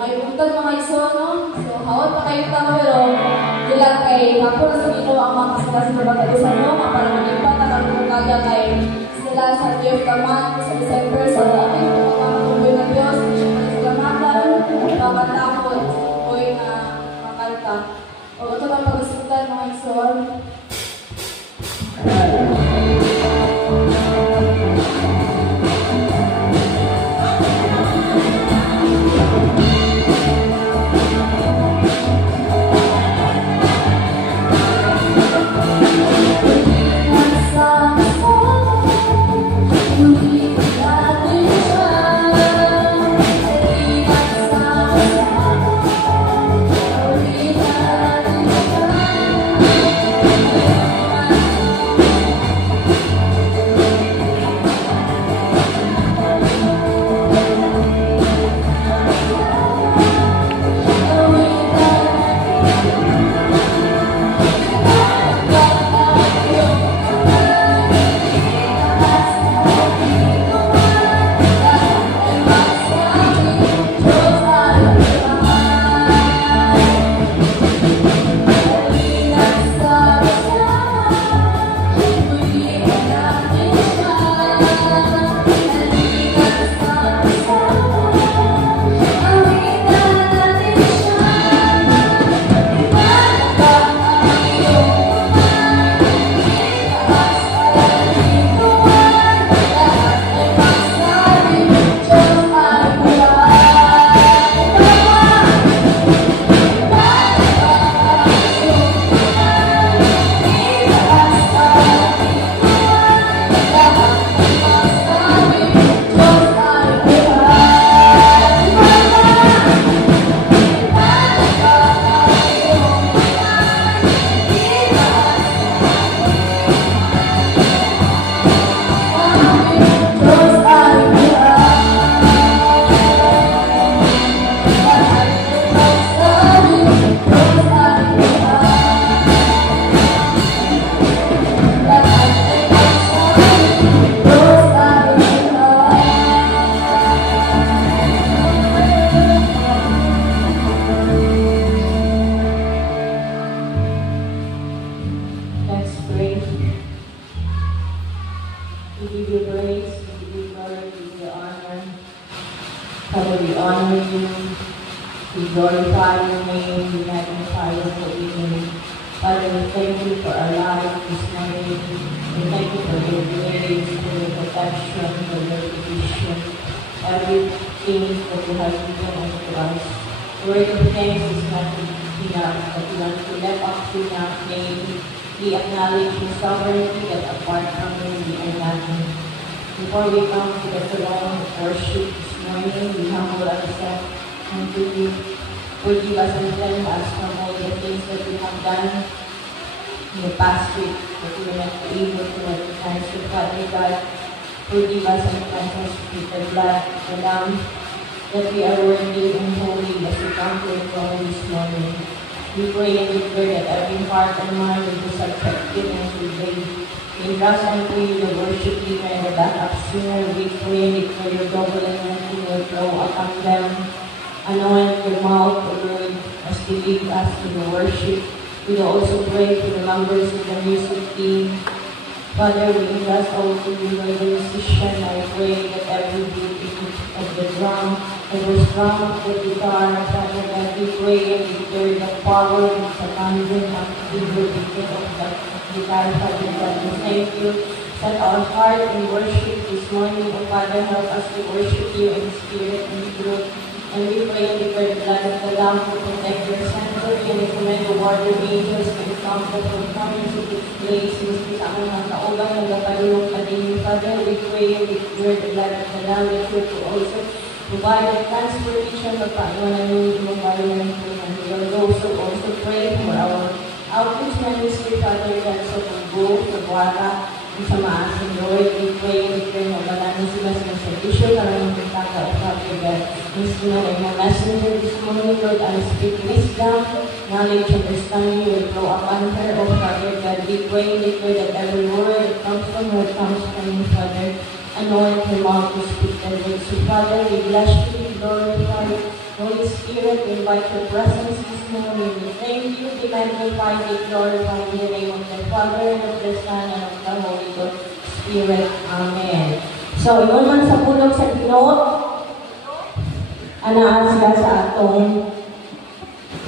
may buntag mga iso, no? So, hawat pa kayo tao, pero ilang kay hapon sa Ginoo ang mga kasala sa pagkatusan, no? Para mag-ipat ang magbukaga kay sila sa Jeff Kaman sa December. So, ating pagkakatuloy ng Diyos, pasalamatan, pagkatakot, oy na makanta. O, ito ang pag-asutan mga iso. Before we come to the throne of worship this morning, we humble ourselves unto you. Forgive us and cleanse us from all the things that we have done in the past week that we were not able to recognize. So, Father God, forgive us and cleanse us with the blood of the Lamb, that we are worthy and holy as we come to your throne this morning. We pray and declare that every heart and mind will be subjected and obeyed. We trust unto you the worship leader and the backup singer. We pray and declare your double anointing will flow upon them. Anoint your mouth, O Lord, as they lead us in the worship. We will also pray for the members of the music team. Father, we entrust all to you, Lord, the musician. I pray that every beat of the drum, every strum of the guitar, Father, that we pray and declare the power and the abandon of the beat of the guitar, Father God. We thank you. Set our heart in worship this morning, O Father. Help us to worship you in spirit and truth. And we pray and declare the blood of the Lamb to protect your sanctuary and recommend the warrior angels to encounter from coming to this place. Miski sa among mga kaulang na napalulong pa din, Father, we pray and declare the blood of the Lamb that you to also provide a transformation of Panginoon ng imong bayan. And we will also pray for our outreach ministry, Father, that sa Tunggo, sa Buara, sa Maasin, Lord, we pray and declare na malaman sila sa servicio para ng pagkaka o Father God. Miss Lord, I'm a messenger this morning, Lord, I speak wisdom, knowledge, understanding will flow upon her, O Father God. We pray and declare that every word that comes from her comes from you, Father. Anoint her mouth to speak the word. So, Father, we bless you, we glorify Holy Spirit, we invite your presence this morning. We thank you, we magnify, we glorify in the name of the Father, and of the Son, and of the Holy Spirit. Amen. So, yun man sa pulong sa Ginoo, anaan siya sa atong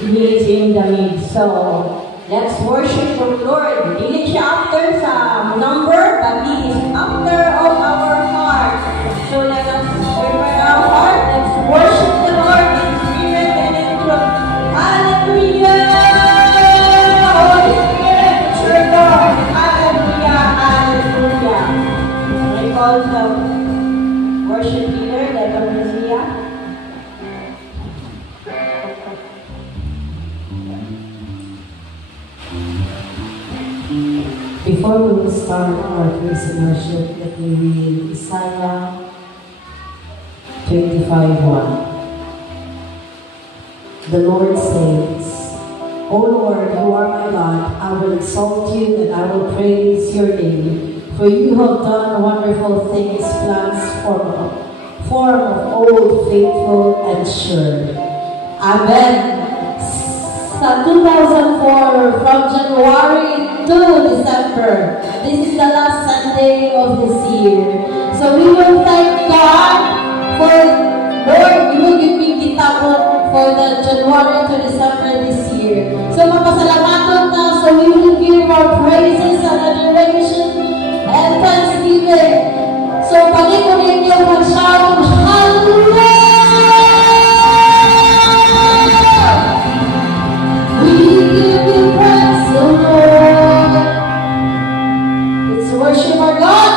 He is in the midst. So, let's worship the Lord. Dili siya after sa number, but He is after of our heart. So, let us prepare our heart. Let's worship the Lord in spirit and in truth. Hallelujah! Holy Spirit, it's your Lord. Hallelujah! Hallelujah! I call the worship leader, Dr. Messiah. Before we will start our praise and worship, let me read Isaiah 25:1. The Lord says, O Lord, you are my God. I will exalt you and I will praise your name. For you have done wonderful things, plans form of old, faithful and sure. Amen. Sa 2004, from January to December, this is the last Sunday of this year. So we will thank God for, Lord, you will give me kitabot for the January to December this year. So mapasalamaton na, so we will give our praises and adoration and thanksgiving. So pag-ikot ninyo mag-shout, hallelujah! We give you praise, O Lord. Let's worship our God.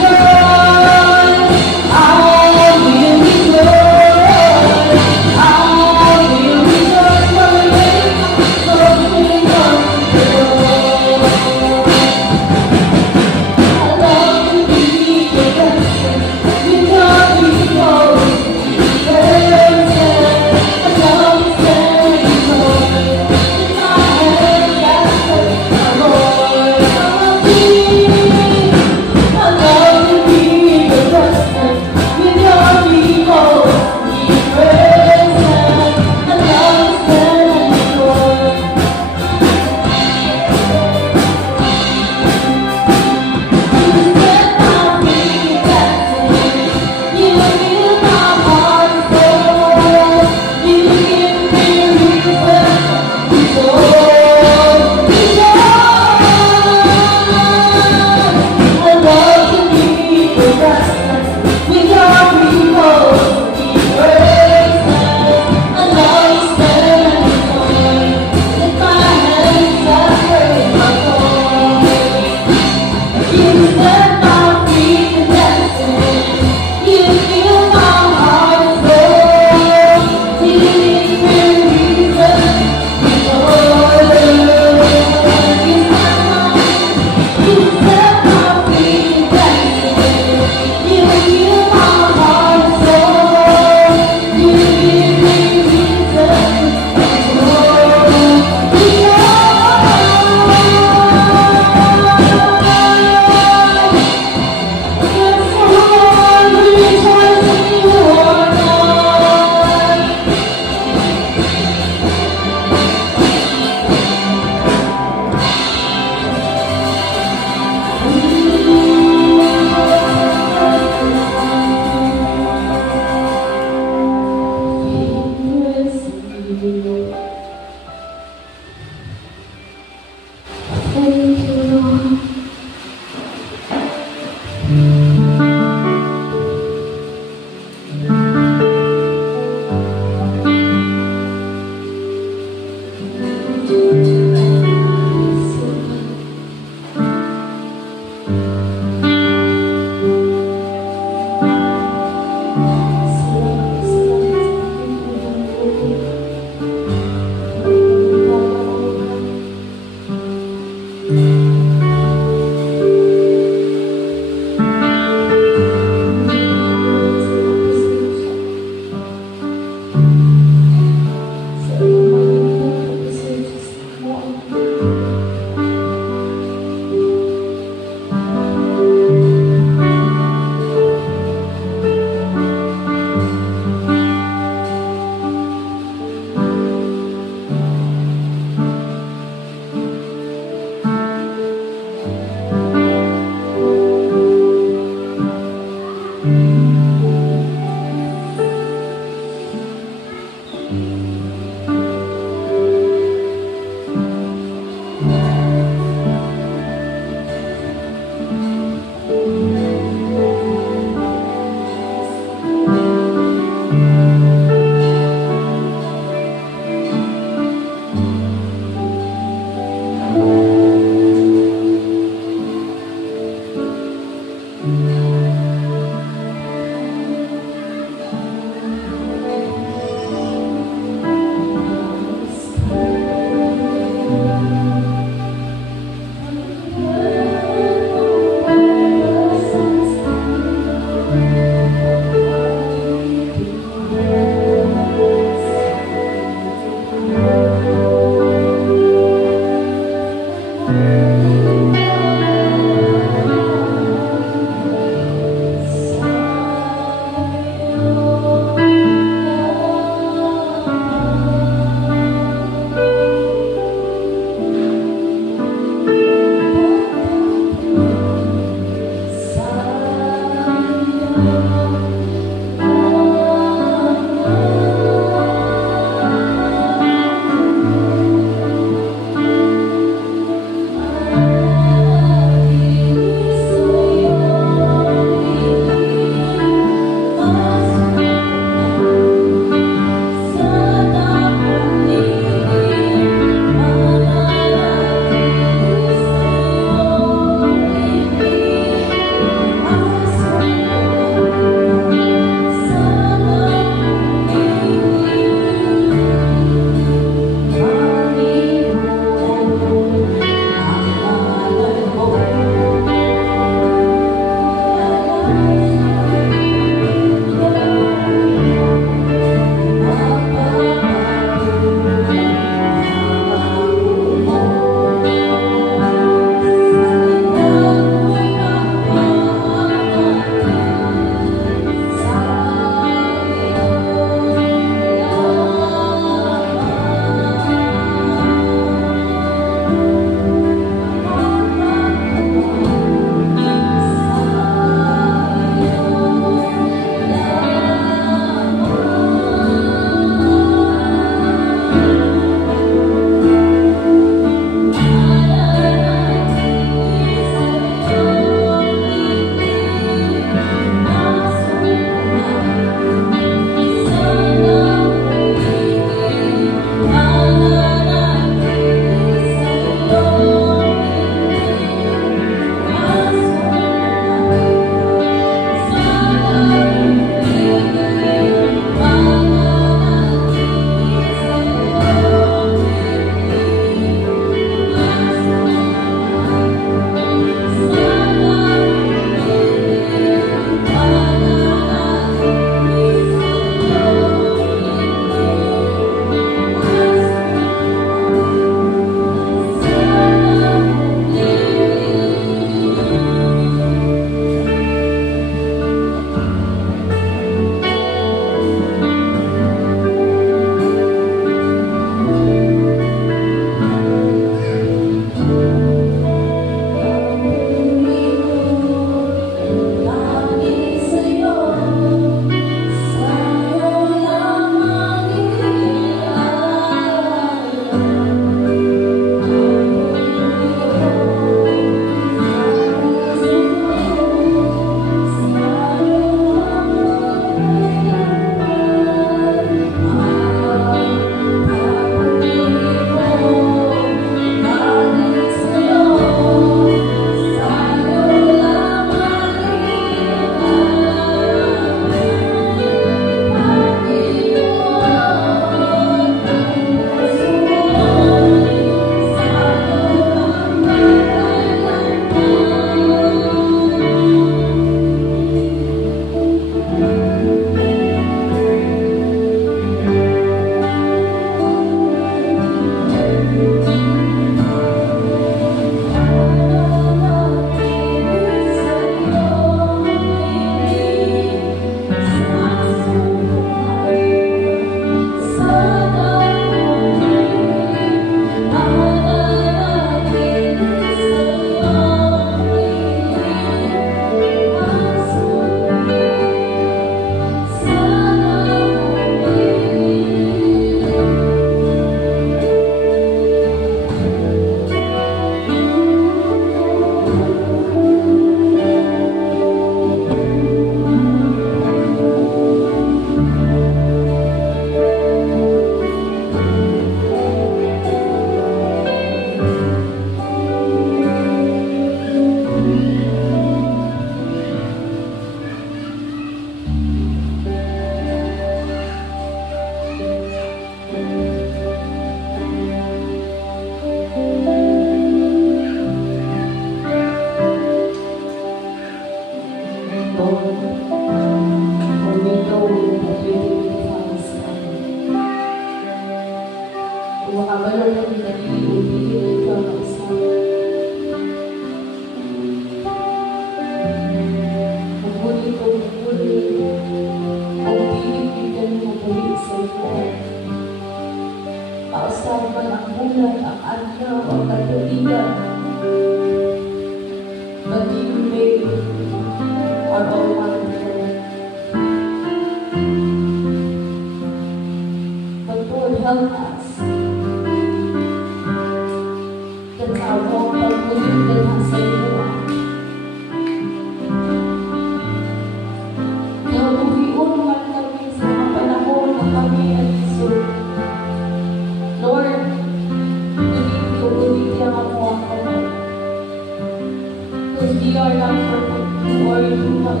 buhay.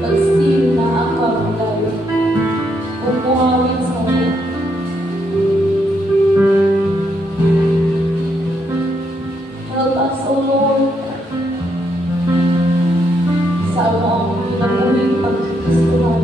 But still, nakakabulay. Umuawit sa iyo. Help us, O Lord, sa among pinabuhing pagkakastuhan.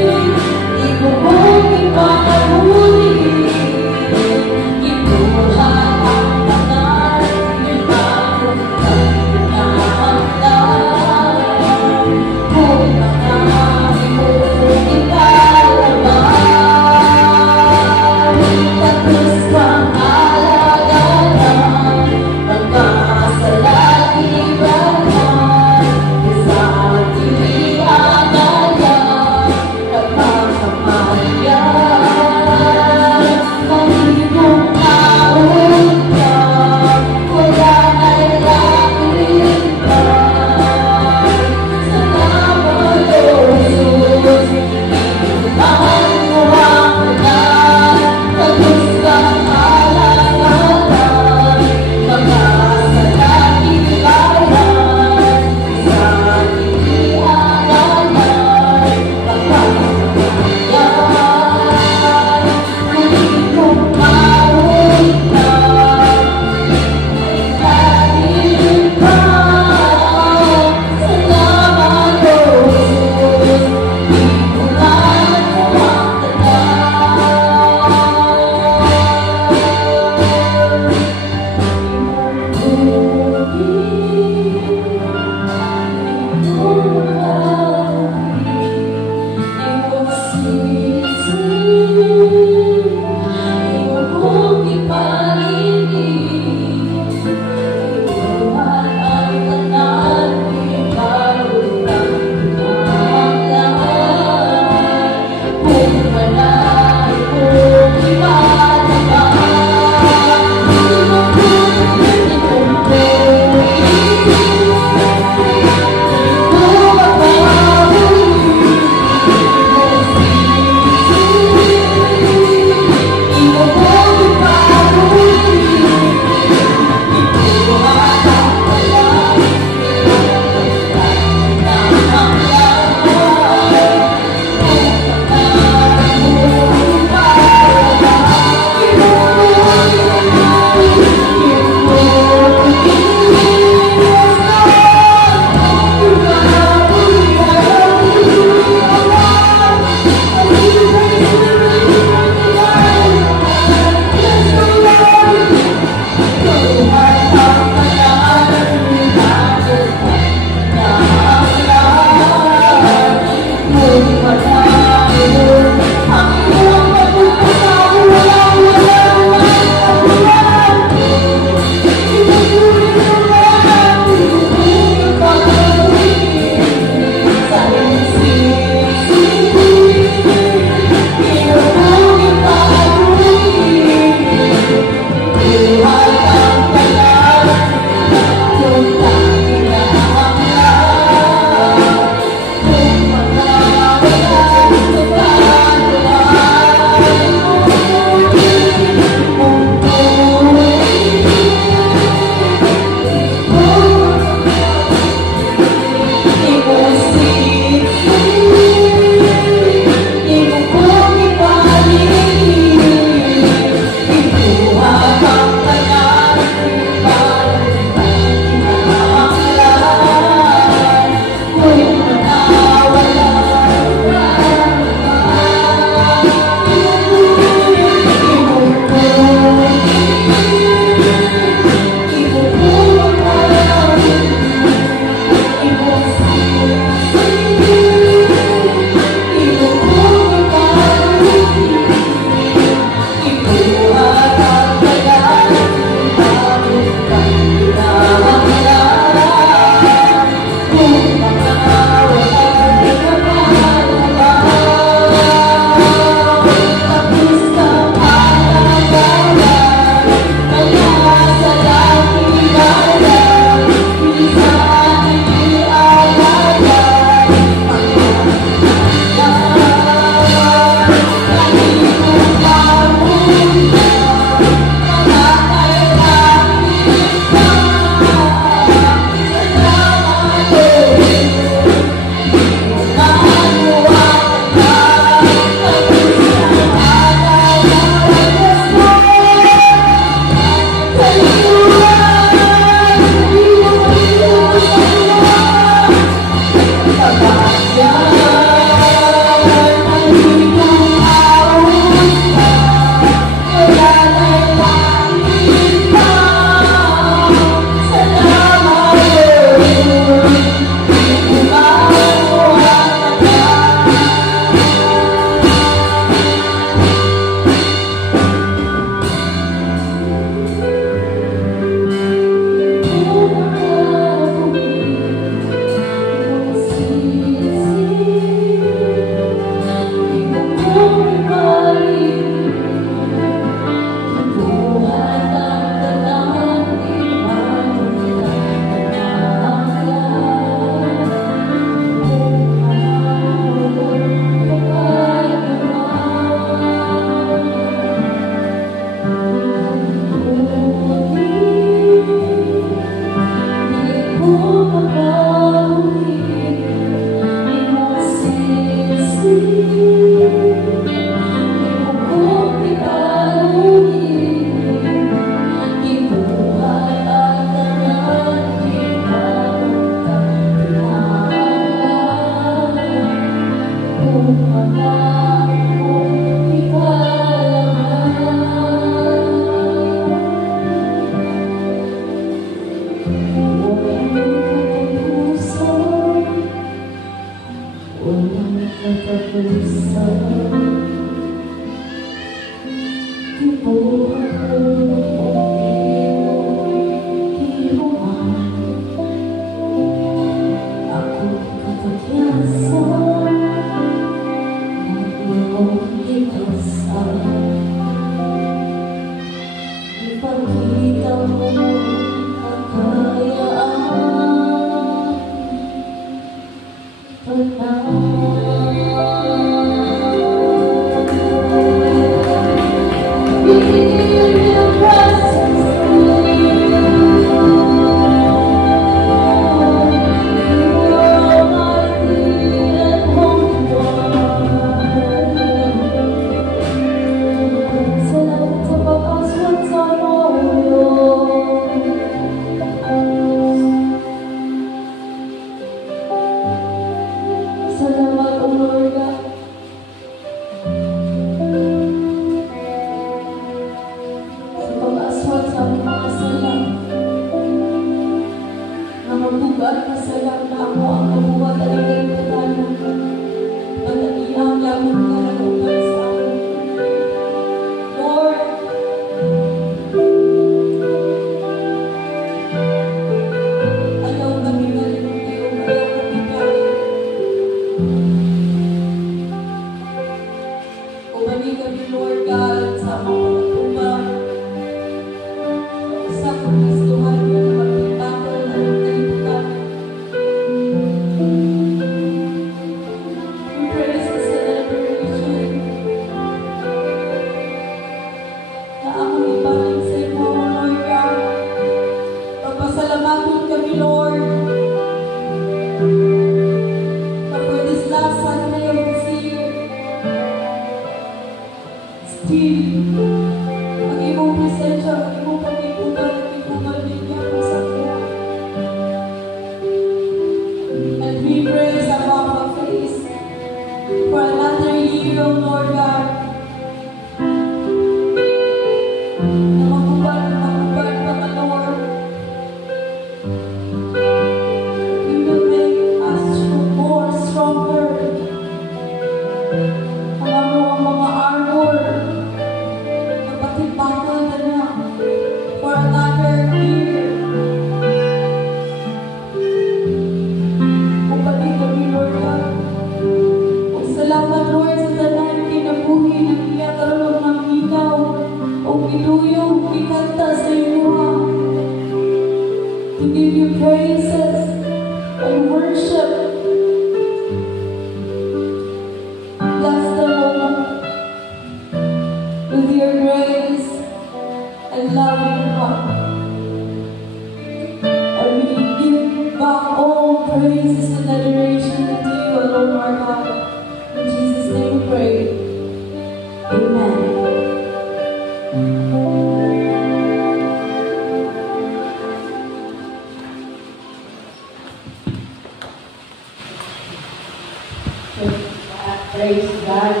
Praise God.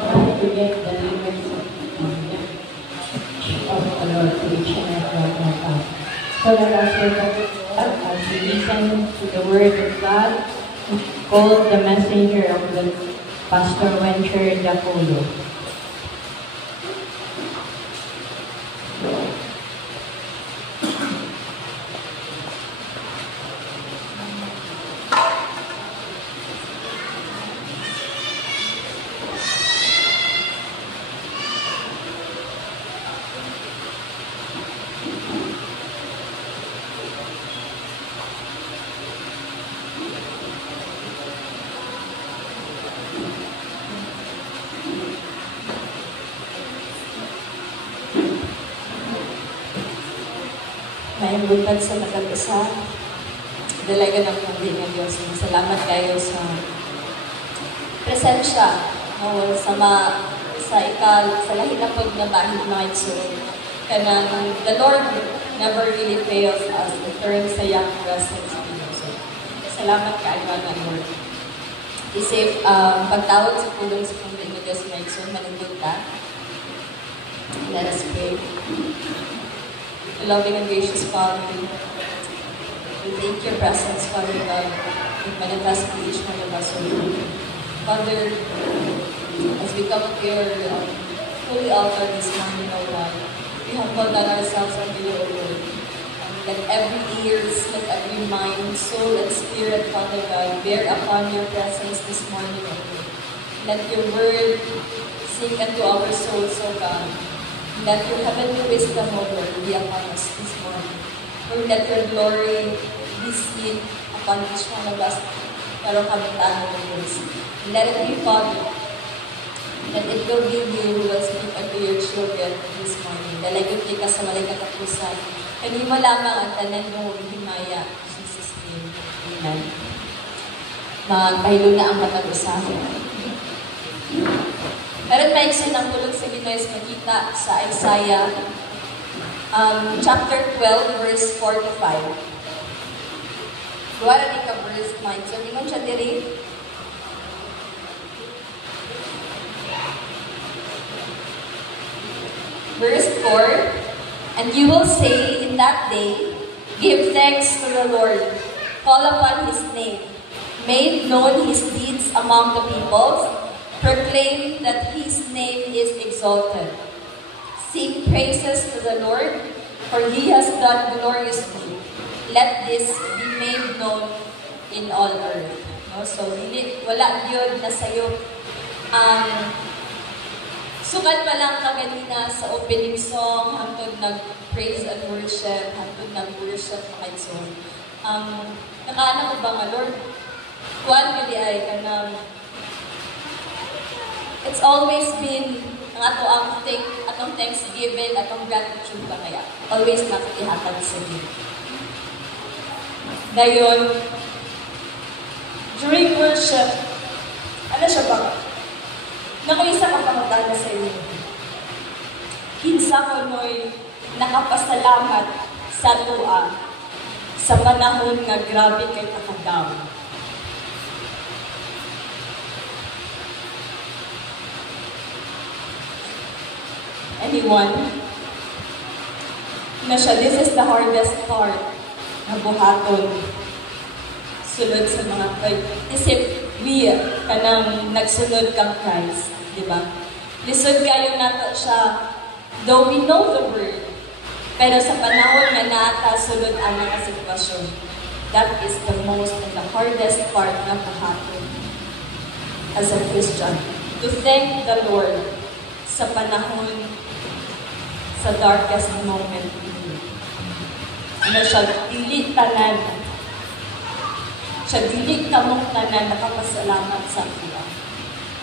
Don't forget the limits of the Lord to each and every one of us. So let us worship God as we listen to the word of God, called the messenger of the Pastor Wencher Jacobo. May butad sa nagag-isa, dalaga ng pagdi ng Diyos. Salamat kayo sa presensya, no, sa lahi na po na bahid na ito. Kanang the Lord never really fails us in terms sa iyang presence. So, salamat kayo ng Lord. Isip, pagtawag sa pulong sa pagdi ng Diyos na ito, manindog ka. Let us pray. Loving and gracious Father, we thank your presence, Father God, and manifest to each one of us, Father, as we come to your holy altar this morning, O God, we humble down ourselves unto you, O Lord. Let every ears, let every mind, soul, and spirit, Father God, bear upon your presence this morning, O Lord. Let your word sink into our souls, O God. Let your heavenly wisdom, O Lord, be upon us this morning. Lord, let your glory be seen upon each one of us. Pero kami tayo ng words. Let it be, Father, that it will be you who will speak unto your children this Dalagot kita sa walay katapusan. Kanimo lamang ang tanan mo himaya. Jesus name. Amen. Magpahilo na ang matag usahin. Meron pa iksin ang tulog sa Ginoy makita sa Isaiah chapter 12 verse 4 to 5. Luwara di ka verse 9. So, di mo siya diri. Verse 4, and you will say in that day, give thanks to the Lord, call upon His name, make known His deeds among the peoples, proclaim that His name is exalted. Sing praises to the Lord, for He has done gloriously. Let this be made known in all earth. No? So, wala yun na sa'yo sukat pa lang ka ganina sa opening song, hangtod nag-praise and worship, hangtod nag-worship mga song. Nakaana ko ba nga, Lord? Kuwan ka di ay ka na, it's always been ang atong thanksgiving, atong gratitude ba kaya? Always nakikihatag sa Diyos. Ngayon, during worship, ano siya ba? Nakaisa kang kamagana sa iyo. Kinsa ko no'y nakapasalamat sa tuwa sa panahon nga grabe kay takadam. Anyone? Na siya, this is the hardest part na buhaton. Sulod sa mga isip, we kanang nagsunod kang Christ, di ba? Lisod kayo nato siya, though we know the word, pero sa panahon nga nata sulod ang mga sitwasyon. That is the most and the hardest part na buhaton as a Christian. To thank the Lord sa panahon, sa darkest moment. Ano siya, dili tanan. Siya dili kamong tanan nakapasalamat sa iya.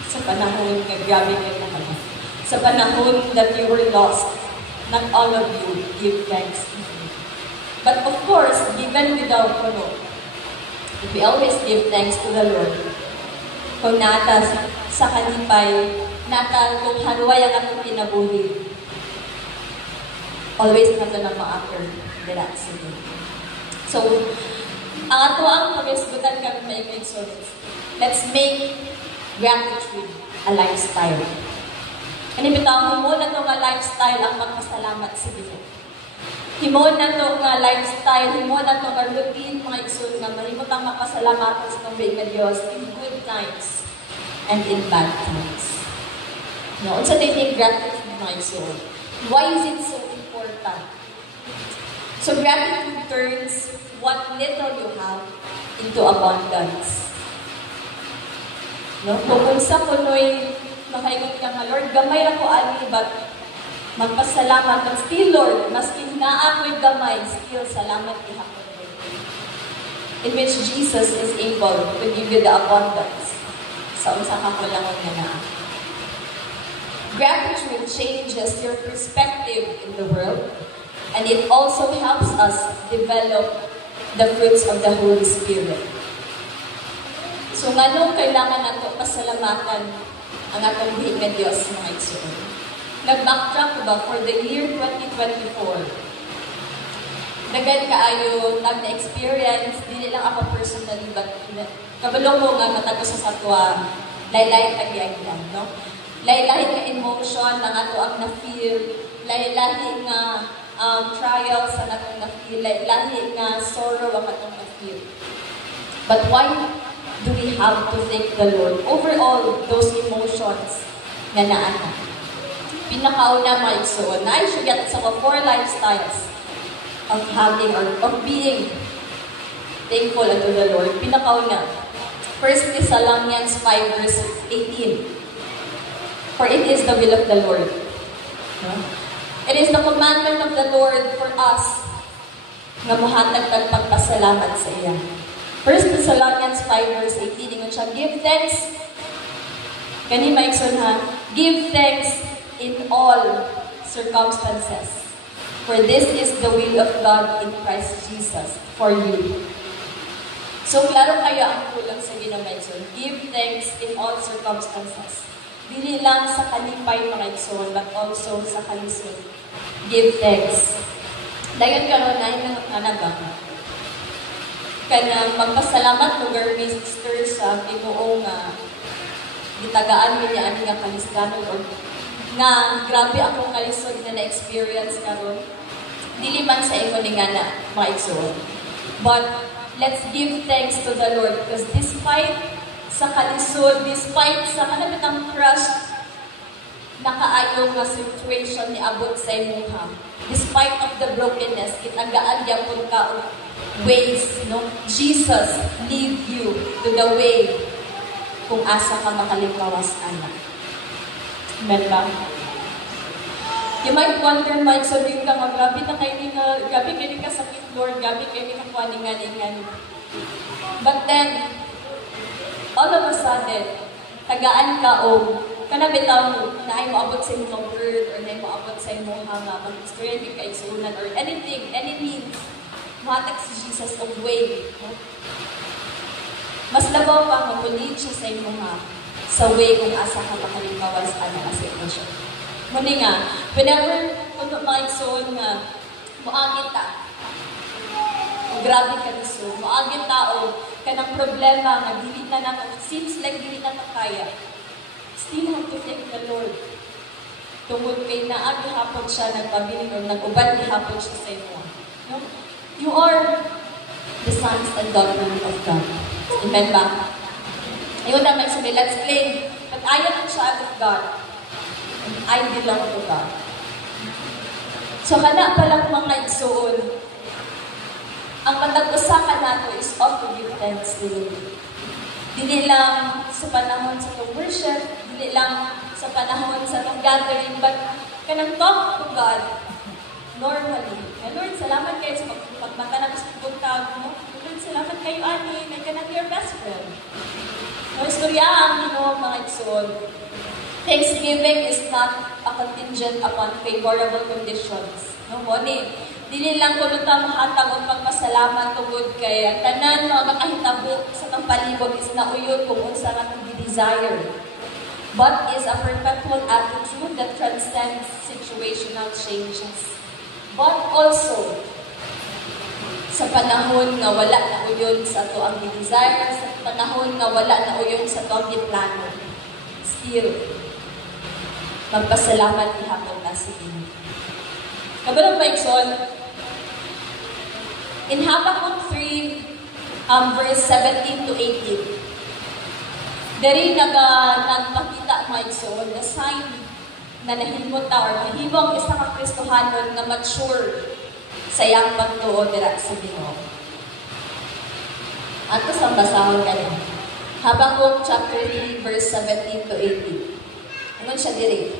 Sa panahon nga grabe kayo naman. Sa panahon that you were lost, not all of you give thanks to Him. But of course, even without if we always give thanks to the Lord, kung nata sa kanipay, nata kung haruay ang atong kinabuhi, always nato na ma-after that sitting. So, ang ato ang pag-isbutan kami maiging service. Let's make gratitude a lifestyle. Kanibitaw, himo na ito nga lifestyle ang magpasalamat sa Diyos. Himo na ito nga lifestyle, himo na ito nga routine, mga igsoon nga mahimutang mapasalamat sa pambay nga Diyos in good times and in bad times. No, unsa tayo gratitude, mga igsoon. Why is it so important? So gratitude turns what little you have into abundance. No? Kung sa kuno'y makaingon ka nga, Lord, gamay ako ani, but magpasalamat. But still, Lord, maski naa ako'y gamay, still, salamat ihapon. In which Jesus is able to give you the abundance sa unsa ka kulangon nga naa. Gratitude changes your perspective in the world, and it also helps us develop the fruits of the Holy Spirit. So, nganong kailangan nato pasalamatan ang atong buhig nga Diyos, mga igsoon? Nag-backtrack ba for the year 2024? Dagan kaayo nag-experience, dili lang ako personally, but kabalong mo nga matagos sa satwa, laylay kagiyagyan, no? Laylay ka emotion na ato ang na-feel, laylay nga trials na atong na-feel, laylay nga sorrow ang atong na-feel. But why do we have to thank the Lord over all those emotions na naana? Pinakauna, mga igsoon, na I should get sa 4 lifestyles of having or of being thankful unto the Lord. Pinakauna, 1 Thessalonians 5 verse 18. For it is the will of the Lord. It is the commandment of the Lord for us nga muhatag tag pagpasalamat sa iya. 1 Thessalonians 5 verse 18, ingon siya, give thanks. Kani maikson ha, give thanks in all circumstances. For this is the will of God in Christ Jesus for you. So, klaro kayo ang kulang sa ginamedson. Give thanks in all circumstances. Dili lang sa kalipay mga igsoon, but also sa kalisod. Give thanks. Dayon karon na yung nanaga. Kanang magpasalamat mo girl sister sa Ginoo nga gitagaan niya ani nga kalisganon or nga grabe akong kalisod na na-experience karon. Dili man sa ingon ni nga na mga igsoon. But let's give thanks to the Lord because despite sa kalisod, despite sa kanabitang crushed nakaayo nga situation ni abot sa imuha, despite of the brokenness, kitagaan yapon ka og ways, no? Jesus lead you to the way kung asa ka makalipawas anak. Amen ba? You might wonder, Mike, sabihin ka nga, grabe kayo ka sakit, Lord, grabe kayo ka kuwaningan. But then, all of a sudden, tagaan ka o kanabitaw mo na ay maabot sa imong word or na ay maabot sa imong hanga, mag-experience ka isunan or anything, any means, mahatag si Jesus of way. No? Mas labaw pa, mag-lead siya sa imong sa way kung asa ka makalipawas ang sitwasyon. Muli nga, whenever puno mga igsoon nga, muagit ta, o grabe ka niso, muagit ta o kanang problema nga, dili na nato, seems like dili na kaya, still have to thank the Lord. Tungod kay naagi hapon siya nagpabiling o nag-uban ni hapon siya sa inyo. No? You are the sons and daughters of God. Amen ba? Ayun naman sabi, let's claim that I am a child of God. And I belong to God. So, kana palang mga igsoon, ang matag-usapan nato is of to give thanks to Him. Dili lang sa panahon sa itong worship, dili lang sa panahon sa itong gathering, but kanang talk to God normally. And Lord, salamat kayo sa pagmata na gusto buntag mo. Lord, salamat kayo, Ani, may kanang your best friend. No, istorya ang mga igsoon. Thanksgiving is not a contingent upon favorable conditions. No, moni. Dili lang ko ta mahatag og pagpasalamat tungod kay ang tanan mga makahitabo sa tang palibot is nauyon kung unsa nga tong desire. But is a perpetual attitude that transcends situational changes. But also sa panahon nga wala na uyon sa to ang desire, sa panahon nga wala na uyon sa to ang plano. Still magpasalamat ihapon na sa Ginoo. Kabarang Maikson, in Habakkuk 3, verse 17 to 18, dari nagpakita Maikson, na sign na nahimot ta or mahimong isa ka Kristohanon na mature sa iyang pagtuo dira sa Ginoo. Ato sa basahon kanina. Habakkuk chapter 3, verse 17 to 18. Ano siya diri?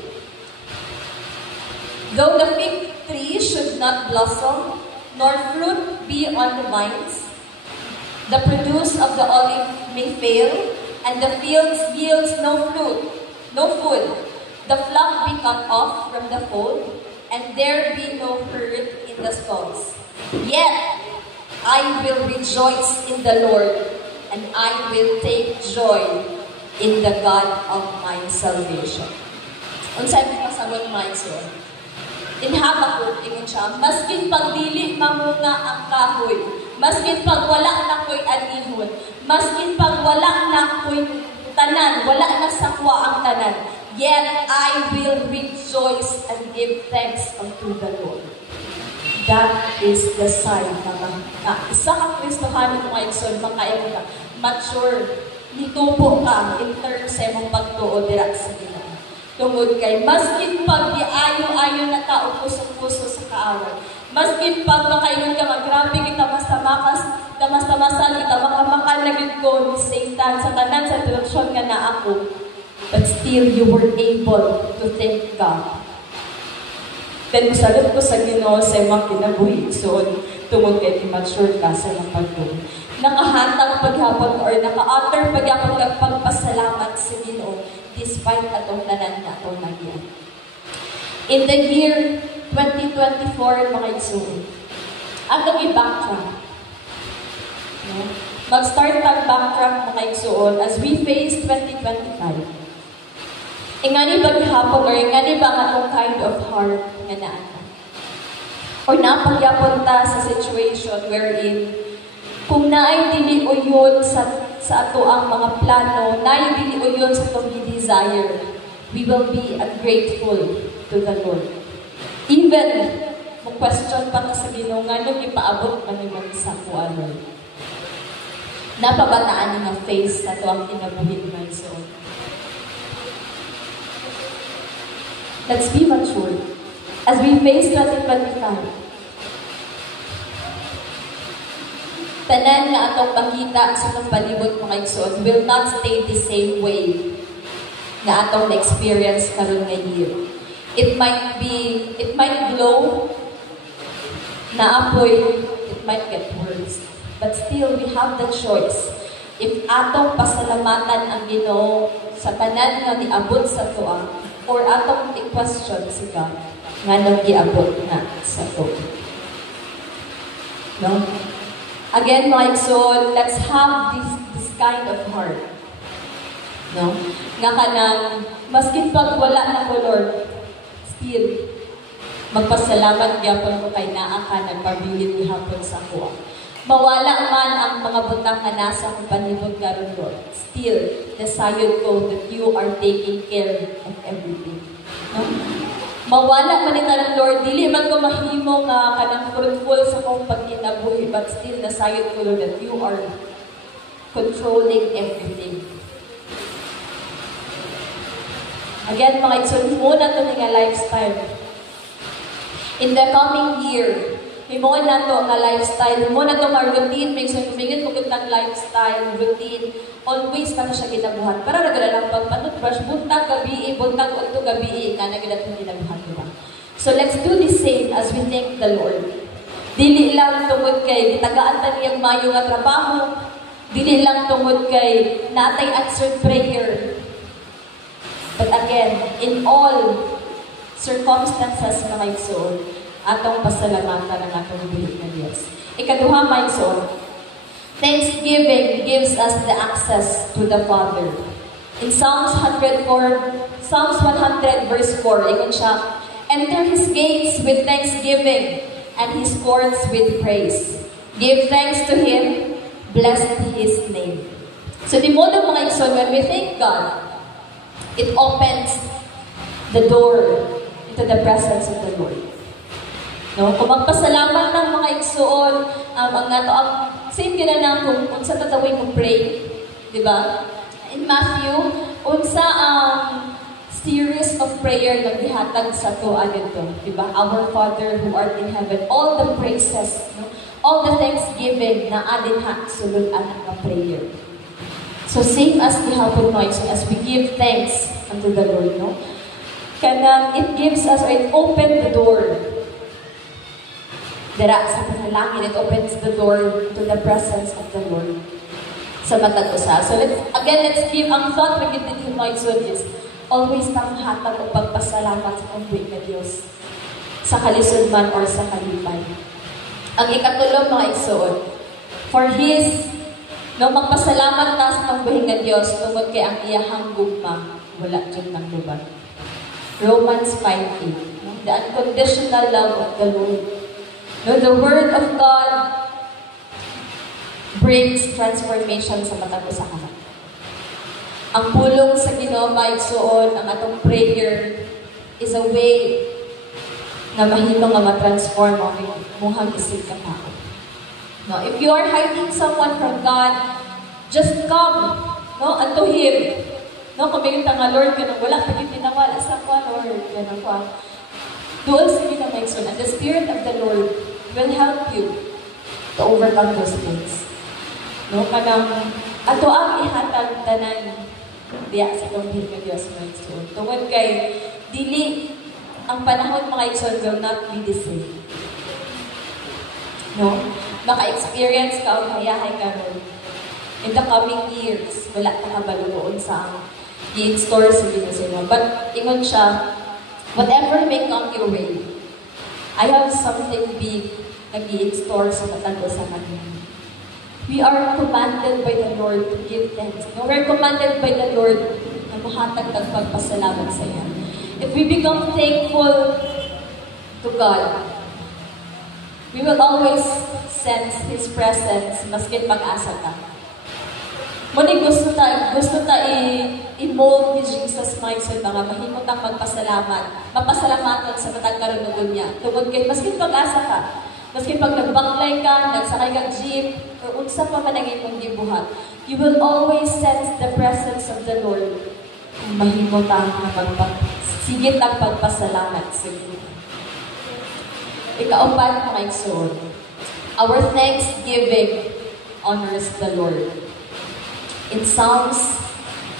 Though the fig tree should not blossom, nor fruit be on the vines, the produce of the olive may fail, and the fields yields no fruit, no food, the flock be cut off from the fold, and there be no herd in the stalls. Yet I will rejoice in the Lord, and I will take joy in the God of my salvation. Unsay pasabot Maikson? In Habakkuk, ingon siya, maskin pagdili mamunga ang kahoy, maskin pag wala na ko'y anihon, maskin pag wala na ko'y tanan, wala na sakwa ang tanan, yet I will rejoice and give thanks unto the Lord. That is the sign na isa ka Kristohanon mo Maikson, makayon ka, mature, nitubo ka in terms sa imong pagtuo dira sa Ginoo. Tungod kay maskin pag giayo-ayo na ta o puso-puso sa kaaway. Maskin pag makayon ka grabe kita tamasan kita makamakan na gid ko ni Satan sa tanan sa direksyon nga na ako. But still you were able to thank God. Then musagot ko sa Ginoo sa imong kinabuhi so tungod kay mature ka sa imong pagtuo. Nakahatag paghapon or naka-utter paghapon kag pagpasalamat sa Ginoo despite atong tanan na atong nagyan. In the year 2024, mga igsoon, atong i-backtrack. No? Mag-start backtrack, mga igsoon, as we face 2025. Ingani ba gihapon or ingani ba atong kind of heart nga naa? Or napagyapon ta sa situation wherein kung naay dili uyon sa ato ang mga plano, naay dili uyon sa atong desire, we will be ungrateful to the Lord. Even, mag-question pa ka sa Ginoo nga nung ipaabot man ni sa kuha, Lord. Napabataan nga face sa ito ang kinabuhin man so. Let's be mature. As we face 2025, tanan nga atong pakita sa itong palibot mga igsoon will not stay the same way nga atong na-experience karon nga year. It might glow, naapoy, it might get worse. But still, we have the choice. If atong pasalamatan ang Ginoo sa tanan nga niabot sa tuwa, or atong i-question si God nga nang giabot na sa tuwa. No? Again, mga igsoon, let's have this kind of heart. No? Nga kanang, maskin pag wala na ko, Lord, still, magpasalamat gyapon ko kay naa ka nagpabilin gihapon sa kuha. Mawala man ang mga butang nga nasa kong panibog karon, Lord. Still, nasayod ko that you are taking care of everything. No? Mawala man ito, Lord, dili man ko mahimo nga kanang fruitful sa kong pagkinabuhi, but still, nasayod ko, Lord, that you are controlling everything. Again, mga igsoon, muna ito nga lifestyle. In the coming year, mo na to nga lifestyle, mo na to nga routine, may sumingin ko kitang lifestyle, routine, always ka na siya ginabuhan. Para nagala lang pagpanutbrush, buntag gabi, buntag unto gabi, nga nagala itong ginabuhan, diba? So let's do the same as we thank the Lord. Dili lang tungod kay gitagaan ta niyang mayo nga trabaho, dili lang tungod kay natay answered prayer. But again, in all circumstances mga igsoon, atong pasalamatan ang atong buhi na Diyos. Ikaduha, mga igsoon, thanksgiving gives us the access to the Father. In Psalms 100 verse 4, ingon siya, enter His gates with thanksgiving and His courts with praise. Give thanks to Him, bless His name. So, di modo mga igsoon, when we thank God, it opens the door into the presence of the Lord. No, kung magpasalamat ng mga igsoon, ang same gina na kung sa tatawin mo pray, di ba? In Matthew, unsa ang series of prayer na gihatag sa tuwa dito, di ba? Our Father who art in heaven, all the praises, no? All the thanksgiving na adin ha sulod ang prayer. So same as gihapon mo, so as we give thanks unto the Lord, no? Kanang it gives us, or it opened the door. Dira sa panalangin, it opens the door to the presence of the Lord sa matag usa. So let's give ang thought na gitid yung mga igsoon is always tang hatag o pagpasalamat sa pagbuhi na Diyos sa kalisod man or sa kalipay. Ang ikatulong mga igsoon, for His magpasalamat na sa pagbuhi na Diyos tungod kay ang iyahang gugma wala dyan ng luban. Romans 5:8. The unconditional love of the Lord. No, the Word of God brings transformation sa matag usa ka. Ang pulong sa Ginoo maigsuon, ang atong prayer is a way na mahimo nga ma-transform ang muhang isip ka tao. No, if you are hiding someone from God, just come, no, unto Him. No, kung may nga, Lord, ganun, wala pa yung pinawala sa kwa, Lord, ganun kwa. Doon sa ginamaigsoon, and the Spirit of the Lord will help you to overcome those things. No, kanang, ato ang ihatag tanan diya sa pagbuhi ng Diyos mga igsoon. Tungod kay, dili, ang panahon mga igsoon will not be the same. No? Maka-experience ka o hayahay ka ron. In the coming years, wala ka kabaluoon sa i-store sa Diyos. But, ingon siya, Whatever may come your way, I have something big nag-i-store sa matago sa kanya. We are commanded by the Lord to give thanks. No, we're commanded by the Lord na mahatag at pagpasalamat sa iya. If we become thankful to God, we will always sense His presence maski pag-asa ka. Muni gusto ta i-mold ni Jesus mindset nga mahimo tang magpasalamat. Mapasalamatan sa matag karunugon niya. Tungod kay maski pag-asa ka, maski pag nagbaklay ka, nagsakay kag jeep, or unsa pa man ang imong gibuhat, you will always sense the presence of the Lord. Kung mahimo ta nga sigit ang pagpasalamat sa iyo. Ikaupat mga igsoon, our thanksgiving honors the Lord. In Psalms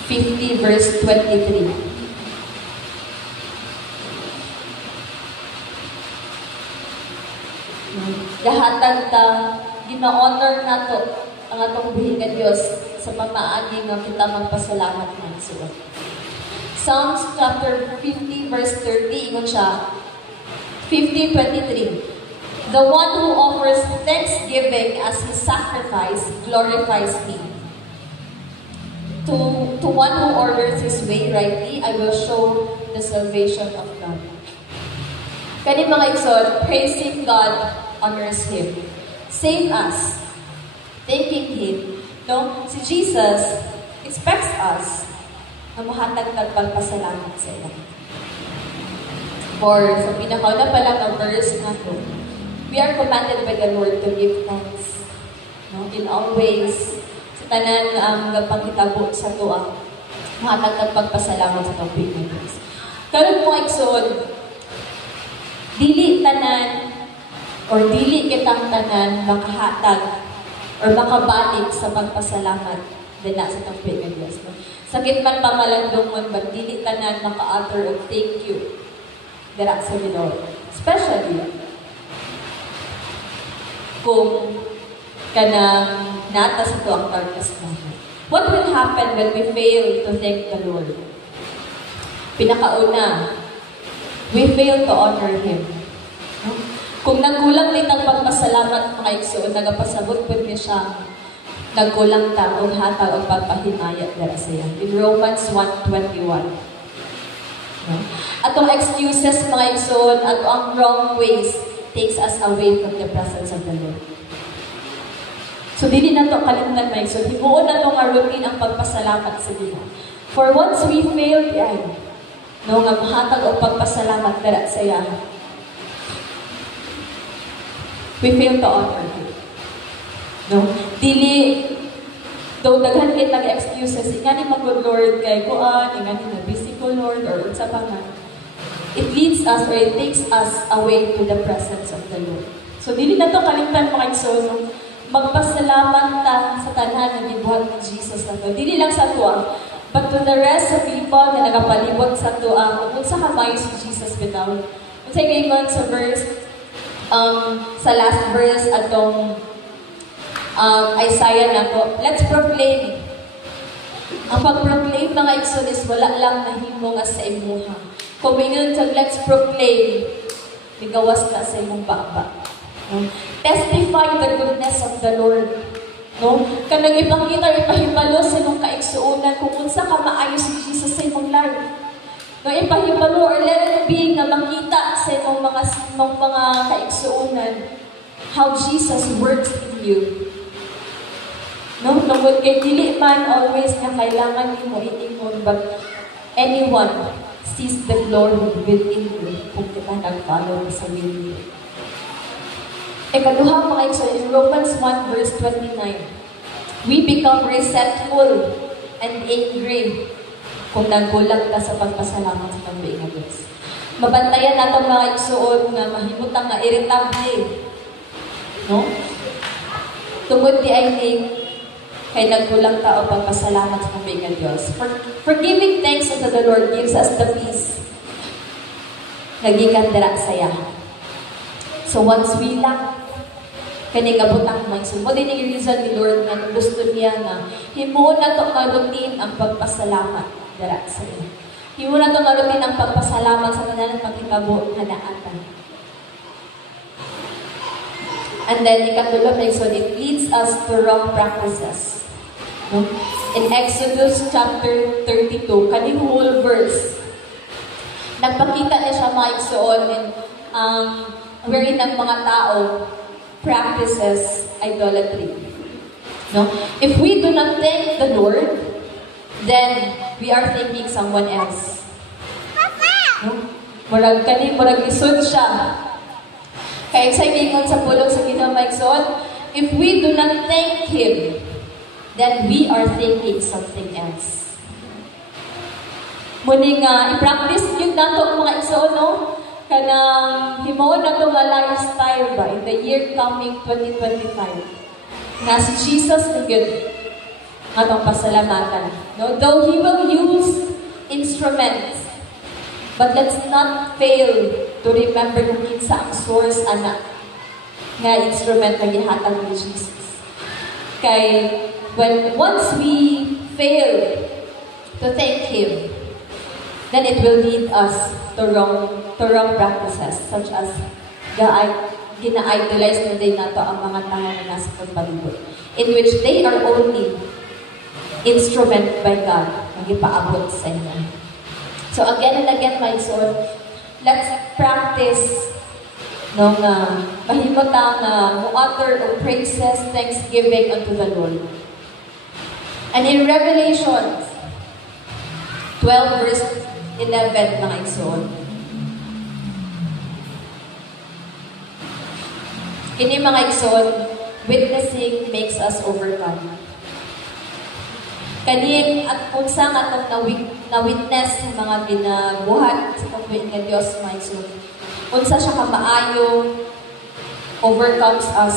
50 verse 23. Gahatag ta, gina-honor nato ang atong buhi nga Dios sa pamaagi nga kita magpasalamat man sa Psalms chapter 50 verse 30, ingon siya, 50:23. The one who offers thanksgiving as his sacrifice glorifies me. To one who orders his way rightly, I will show the salvation of God. Kani mga igsoon, praising God honors Him. Same as thanking Him. No? Si Jesus expects us na mahatag pagpasalamat sa iya. For sa pinakauna pa lang ang verse na to, we are commanded by the Lord to give thanks. No? In all ways, tanan ang pagkitabo sa tuwa, mahatag pagpasalamat sa tawpig ng Diyos. Karon mo igsoon, dili tanan or dili kitang tanan makahatag or makabalik sa pagpasalamat dina sa tawpig ng Diyos. Sakit man pamalandungon, but dili tanan maka-utter of thank you dira sa Lord. Especially kung kanang nata sa ito ang darkness natin. What will happen when we fail to thank the Lord? Pinakauna, we fail to honor Him. No? Kung nagkulang din ang pagpasalamat mga igsoon, nagapasabot po niya siya, nagkulang ta o hatag o pagpahimaya dara siya. In Romans 1:21. No? Atong excuses mga igsoon, at ang wrong ways takes us away from the presence of the Lord. So, dili na ito kalimtan na so hibuon na ito nga routine ang pagpasalamat sa Diyos. For once we failed, no, nga mahatag o pagpasalamat dara sa iya, we fail to honor Him. No? Dili, though daghan kitang excuses, ingani mag-good Lord kay kuan, ingani na busy ko Lord, or unsa pa man. It leads us or it takes us away to the presence of the Lord. So, dili na ito kalimtan mga igsoon, magpasalamat ta sa tanan na gibuhat ni Jesus na to. Dili lang sa tuwa, but to the rest of people na nagapalibot sa tuwa, kung sa kamay si Jesus bitaw. Kung sa ingon sa verse, sa last verse atong Isaiah na to, let's proclaim. Ang pag-proclaim mga igsoon wala lang nahimo nga sa imuha. Kung mingon sa let's proclaim, ligawas na sa imong baba. No? Testify the goodness of the Lord. No? Kanang ipakita, ipahibalo sa imong kaigsuunan kung unsa ka maayos si Jesus sa imong life. No? Ipahibalo or let it be na makita sa imong mga kaigsuunan how Jesus works in you. No? Tungod kay dili man always na kailangan nimo iingon, but anyone sees the glory within you kung kita nag-follow sa will niyo. Ikaduha mga igsoon, in Romans 1 verse 29, we become resentful and angry kung nagkulang ta sa pagpasalamat sa pambiing ng Diyos. Mabantayan nato mga igsoon nga mahimutang nga irritable. No? Tungod di ay kay nagkulang ta o pagpasalamat sa pambiing ng Diyos. For giving thanks unto the Lord gives us the peace. Nagikan dira saya. So once we lack, kani gabutang man. So mo din yung reason ni Lord nga gusto niya na himuon na to nga routine ang pagpasalamat dira sa iya. Himo na to marutin ang pagpasalamat sa tanan pagkitabo nga naatan. And then ikatulo na so it leads us to wrong practices. No? In Exodus chapter 32, kaning whole verse, nagpakita na siya mga igsoon in wherein ang mga tao practices idolatry. No? If we do not thank the Lord, then we are thanking someone else. No? Murag lisod siya. Kaya sa ingon sa pulong sa Ginoo maigsoon, if we do not thank Him, then we are thinking something else. Muning i-practice yun nato mga igsoon, no? Kanang himuon na ito nga lifestyle ba in the year coming 2025. Nga si Jesus na yun atong pasalamatan. No? Though He will use instruments, but let's not fail to remember kung kinsa ang source anak nga instrument na gihatag ni Jesus. Kay once we fail to thank Him, then it will lead us to wrong practices, such as gina-idolize na din nato ang mga tao na nasa pagpalibot, in which they are only instrument by God na ipaabot sa inyo. So again and again, my soul, let's practice mahimot na utter of praises, thanksgiving unto the Lord. And in Revelation 12 verse 11 mga igsoon, ini mga igsoon, witnessing makes us overcome. Kanin at unsa nga atong na-witness sa mga ginabuhat sa pagbuhat nga Dios mga igsoon, unsa siya kamaayo overcomes us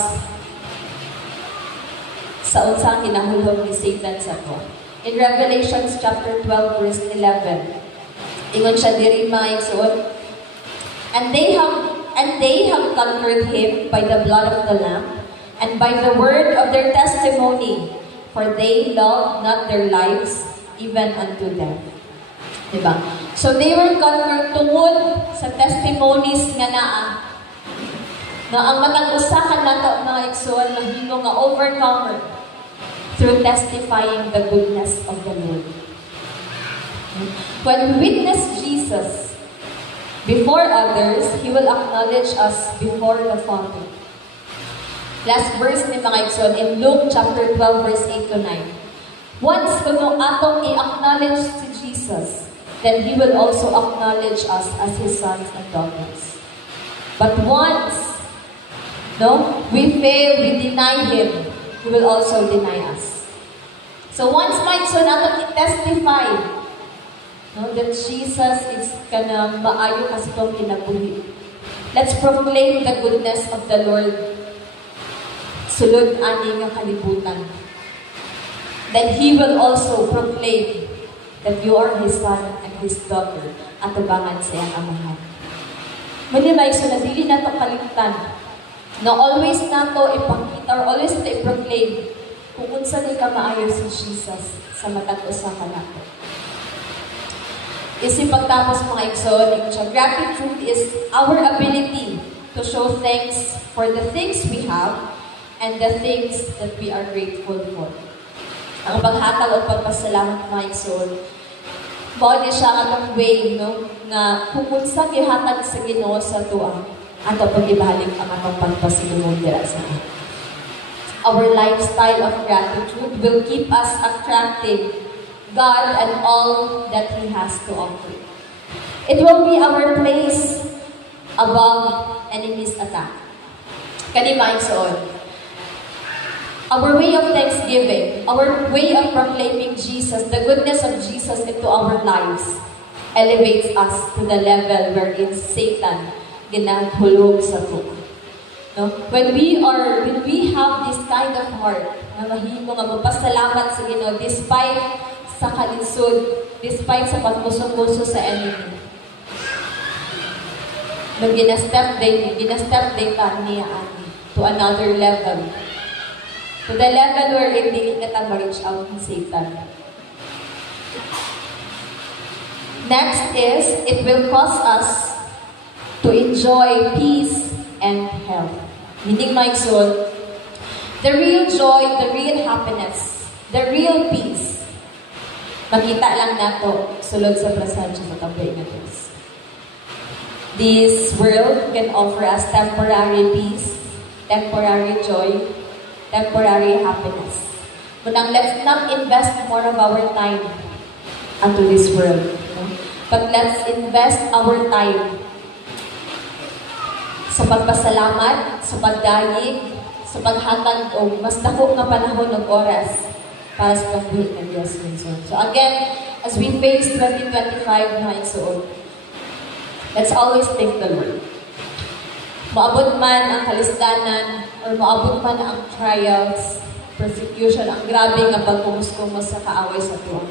sa unsang kinahulog ni Satan sa to. In Revelation chapter 12 verse 11, ingon siya diri mga igsoon, and they have conquered him by the blood of the Lamb and by the word of their testimony, for they loved not their lives even unto death. Diba? So they were conquered tungod sa testimonies nga naa. Na ang matang usahan nato mga igsoon mahimo nga overcomer through testifying the goodness of the Lord. When we witness Jesus before others, He will acknowledge us before the Father. Last verse ni mga igsoon in Luke chapter 12 verse 8 to 9. Once kuno atong i-acknowledge si Jesus, then He will also acknowledge us as His sons and daughters. But once we fail, we deny Him, He will also deny us. So once my son atong i-testify that Jesus is kanang maayo kasi itong kinabuhi. Let's proclaim the goodness of the Lord sulod ani nga kalibutan. Then He will also proclaim that you are His son and His daughter at tubangan sa iyang amahan. Manilay, so na dili na ito kalimtan. No, always na ito ipakita or always na i-proclaim kung unsa ni ka maayo si Jesus sa matag usa ka nato. Isip pagtapos mga igsoon, gratitude is our ability to show thanks for the things we have and the things that we are grateful for. Ang paghatag o pagpasalamat mga igsoon, mao ni siya atong way nga kung unsa gihatag sa Ginoo sa tuwa ato pagibalik ang atong pagpasigumon dira sa ato. Our lifestyle of gratitude will keep us attracting God and all that He has to offer. It will be our place above enemy's attack. Kani maigsoon, our way of thanksgiving, our way of proclaiming Jesus, the goodness of Jesus into our lives, elevates us to the level wherein Satan ginahulog sa tuwa. No? When we have this kind of heart, na mahimo nga magpasalamat sa Ginoo despite sa kalisod, despite sa pagpuso-puso sa enemy. Nung ginastep day ka niya to another level. To the level where hindi ka ma-reach out ni Satan. Next is, it will cause us to enjoy peace and health. Meaning, my soul, the real joy, the real happiness, the real peace, makita lang nato sulod sa presensya sa tabay ng Diyos. This world can offer us temporary peace, temporary joy, temporary happiness. But now, let's not invest more of our time unto this world. But let's invest our time sa pagpasalamat, sa pagdayig, sa paghatag o mas dako nga panahon ng oras para sa pagbuhit ng Diyos minsan. So again, as we face 2025 na igsuon, let's always thank the Lord. Maabot man ang kalisdanan or maabot man ang trials, persecution, ang grabe nga pagkumus-kumus sa kaaway sa tuwa.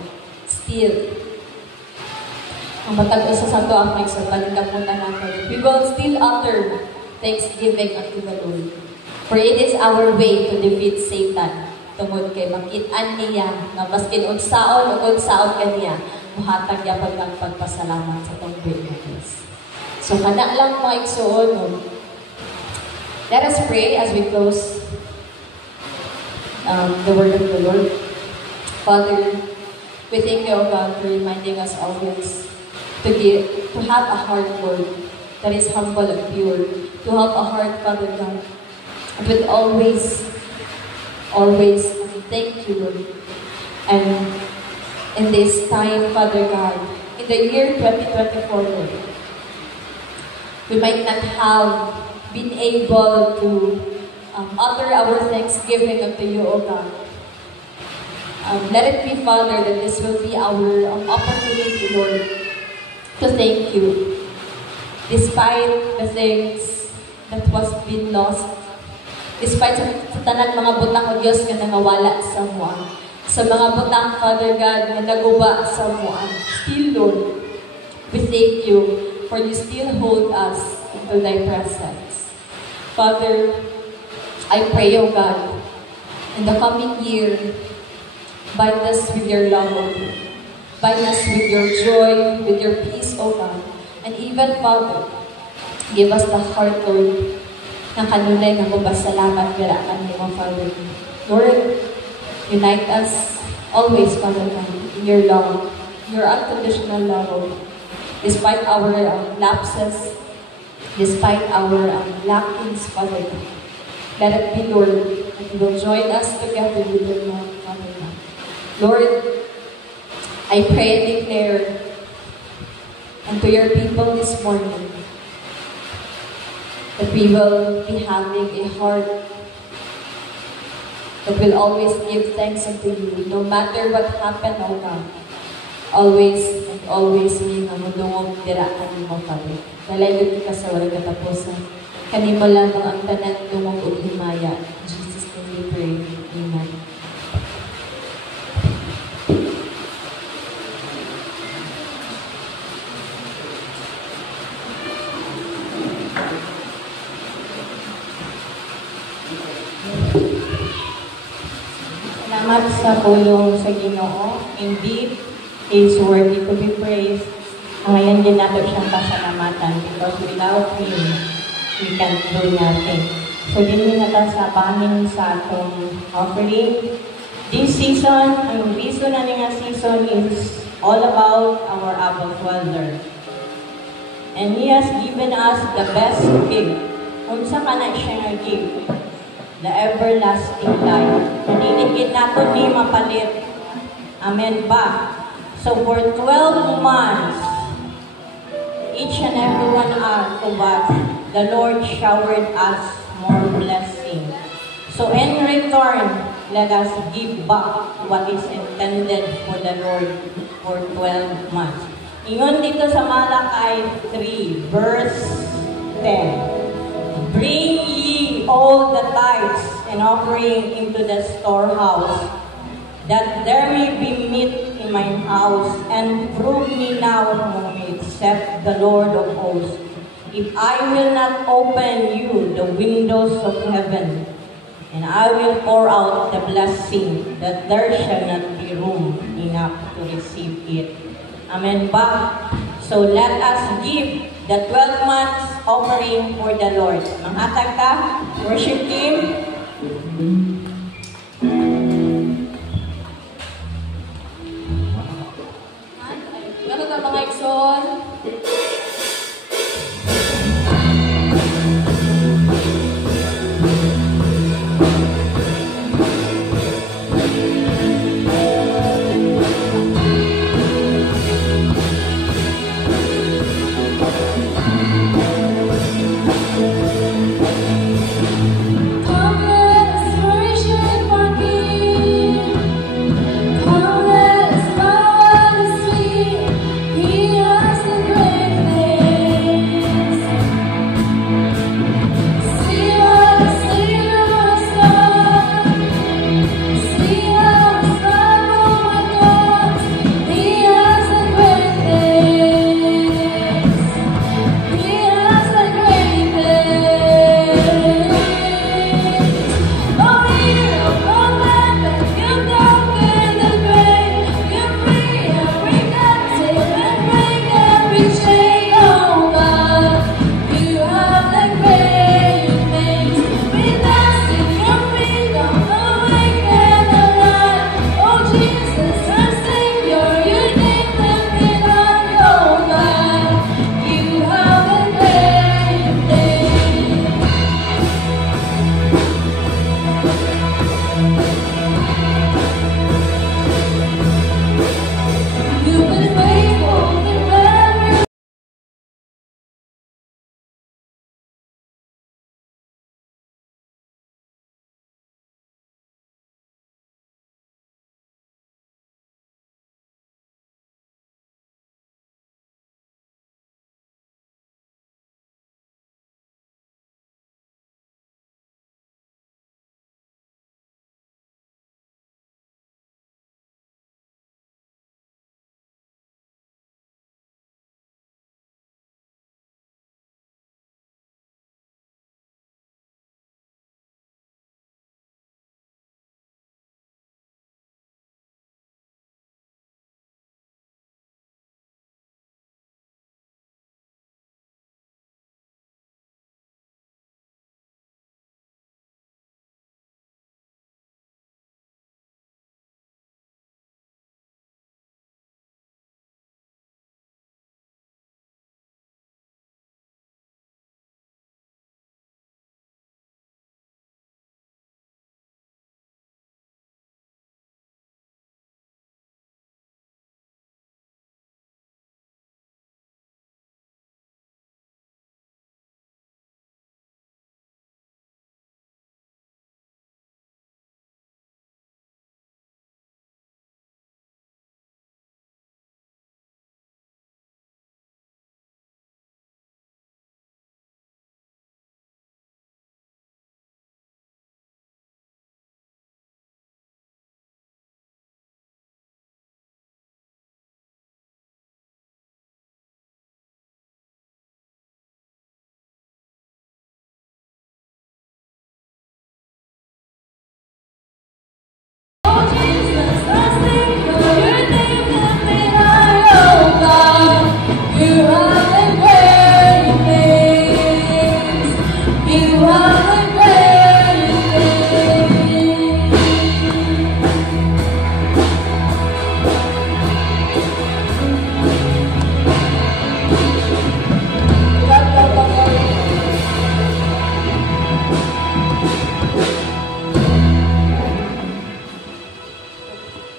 Still, ang matag isa sa tuwa ang maigsuon, kapunta natin. We will still utter thanksgiving unto the Lord. For it is our way to defeat Satan. Tungod kay makit-an niya na maskin unsaon o unsaon kaniya, muhatag niya pagpasalamat sa tungkol ng Diyos. So, kana lang mga igsuon. Let us pray as we close the word of the Lord. Father, we thank you, O God, for reminding us always to have a heart, Lord, that is humble and pure. To have a heart, Father God, but always thank you, Lord. And in this time, Father God, in the year 2024, Lord, we might not have been able to utter our thanksgiving unto you, O God. Let it be, Father, that this will be our opportunity, Lord, to thank you. Despite the things that was been lost, despite sa tanan mga butang o Diyos nga nangawala sa mua, sa mga butang, Father God, nga naguba sa mua, still, Lord, we thank you for you still hold us into thy presence. Father, I pray, O God, in the coming year, bind us with your love, O God. Bind us with your joy, with your peace, O God. And even, Father, give us the heart, Lord, na kanunay nga magpasalamat kaya kanimo, Father. Lord, unite us always, Father God, in your love, your unconditional love, Lord. Despite our lapses, despite our lackings, Father God. Let it be, Lord, that you will join us together with your love, Father God. Lord, I pray and declare unto your people this morning that we will be having a heart that will always give thanks unto you, no matter what happened, O God. Always and always may nga mudungog dira kanimo, Father. Nalayon ka sa walang katapusan. Kanimo lang ang tanan dungog ug himaya. In Jesus' name we pray. Amen. Salamat sa tulong sa Ginoo. Indeed, He is worthy to be praised. Ngayon din natin siyang pasalamatan because without Him, we can't do nothing. So, din natin sa banin sa atong offering. This season, ang reason na nga season is all about our Abba Father. And He has given us the best gift. Unsa ka na siya nga gift? The everlasting life. Niligid nato ni mapalit. Amen ba? So for 12 months, each and every one of us, the Lord showered us more blessing. So in return, let us give back what is intended for the Lord for 12 months. Ingon dito sa Malakay 3, verse 10. Bring ye all the tithes and offering into the storehouse, that there may be meat in my house, and prove me now whom it saith the Lord of hosts, if I will not open you the windows of heaven, and I will pour out the blessing, that there shall not be room enough to receive it. Amen ba? So let us give the 12 months offering for the Lord. Manghatag ka, worship team. Ganun na mga igsoon. Come let us worship our King. Come let us bow at His feet. He has done great things. See what the Savior has done. See how His love overcomes. He has done great things. He has done great things. Oh, hero, oh, weapon, you conquered the grave. You free every captive and break every chain. Oh, God, you have done great things. We dance in your freedom, awake and alive. Oh, Jesus, our Savior, you name lifted high. Oh, God, you have done great things. You've been faithful through every Oh, Jesus, our Savior, your name lifted high. Oh, God, you have done great things. You have done great things.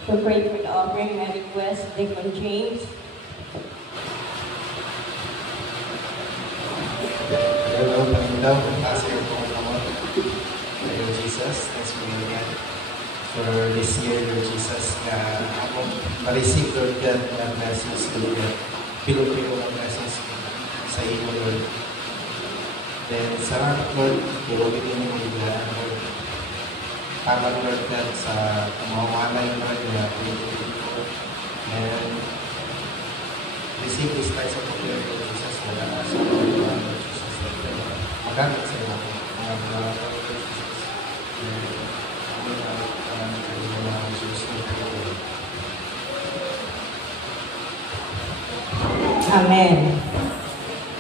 To pray for the offering, I request Deacon James. Hello, Panginoon. Pagpasa yung Panginoon. Lord Jesus, thanks for me again for this year, Lord Jesus, na ako ma-receive, Lord God, na blessings, Lord God. Pilo-pilo ng blessings sa iyo, Lord. Then, salamat, Lord, tulogin din yung biglaan, Lord. Tama, Lord God, sa pamamalay, Lord, na pilo-pilo ko. And receive this price of prayer, Lord Jesus, wala na sa Lord Jesus, Lord God. Magamit sa iyo, mga Lord Jesus. And ang mga Jesus, Lord God. Amen.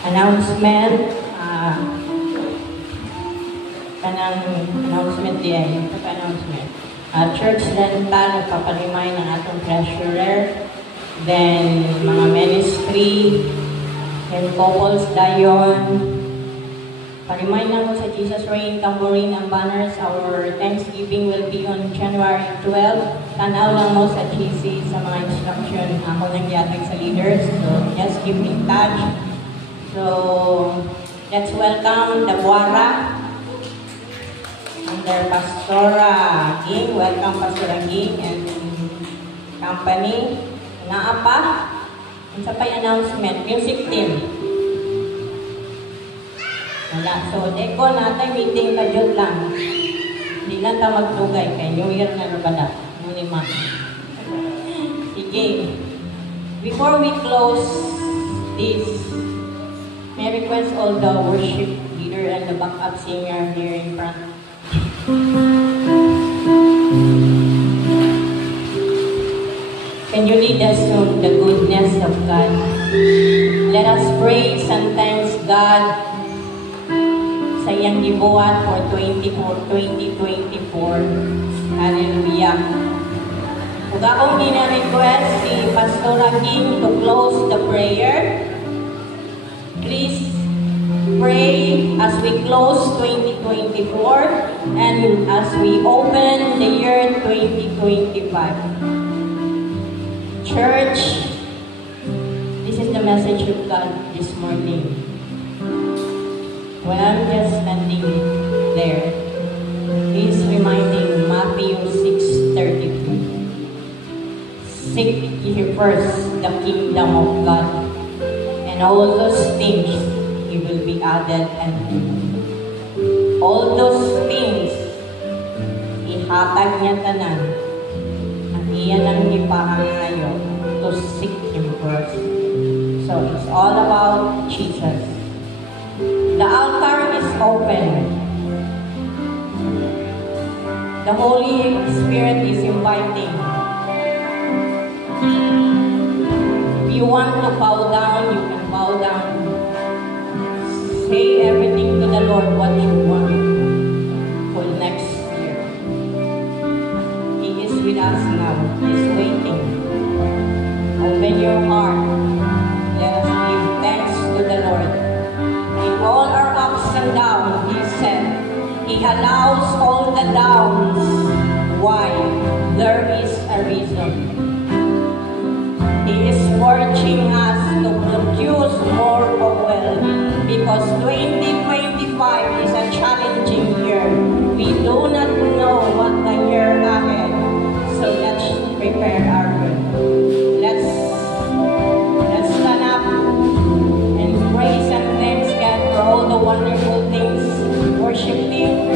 Announcement. Kanang announcement din. Announcement. Church rental, nagpapalimay ng atong treasurer. Then, mga ministry. Then, couples dayon. Palimay na mo sa Jesus Reign, tambourine and banners. Our Thanksgiving will be on January 12. Tanaw lang mo sa GC sa mga instruction ako nagyatag sa leaders. So, just keep in touch. So, let's welcome the Buara under Pastora Ging. Welcome Pastora Ging and company. Naapa. Ang sa pa'y announcement, music team. Wala. So, deko natin meeting ka dyan lang. Hindi na ta magtugay kay New Year na nabada. Muni ma. Sige. Before we close this, may request all the worship leader and the backup singer here in front. Can you lead us to the goodness of God? Let us praise and thanks God sa iyang gibuhat for 2024. Hallelujah. Kung akong gina-request si Pastora King to close the prayer, please pray as we close 2024 and as we open the year 2025. Church, this is the message of God this morning. When I'm just standing there, he's reminding Matthew 6:33. Seek ye first the kingdom of God, and all those things he will be added unto you. All those things, ihatag niya tanan, at iyan ang ipahangayo to seek him first. So it's all about Jesus. The altar is open. The Holy Spirit is inviting. If you want to bow down, you can bow down. Say everything to the Lord what you want for next year. He is with us now. He's waiting. Open your heart. Let us give thanks to the Lord. In all our ups and downs, He said, He allows all the downs. Why? There is a reason. He is forging us to produce more oil because 2025 is a challenging year. We do not know what the year ahead. So let's prepare our way. Let's stand up and praise and thanks God for all the wonderful things. Worship Him.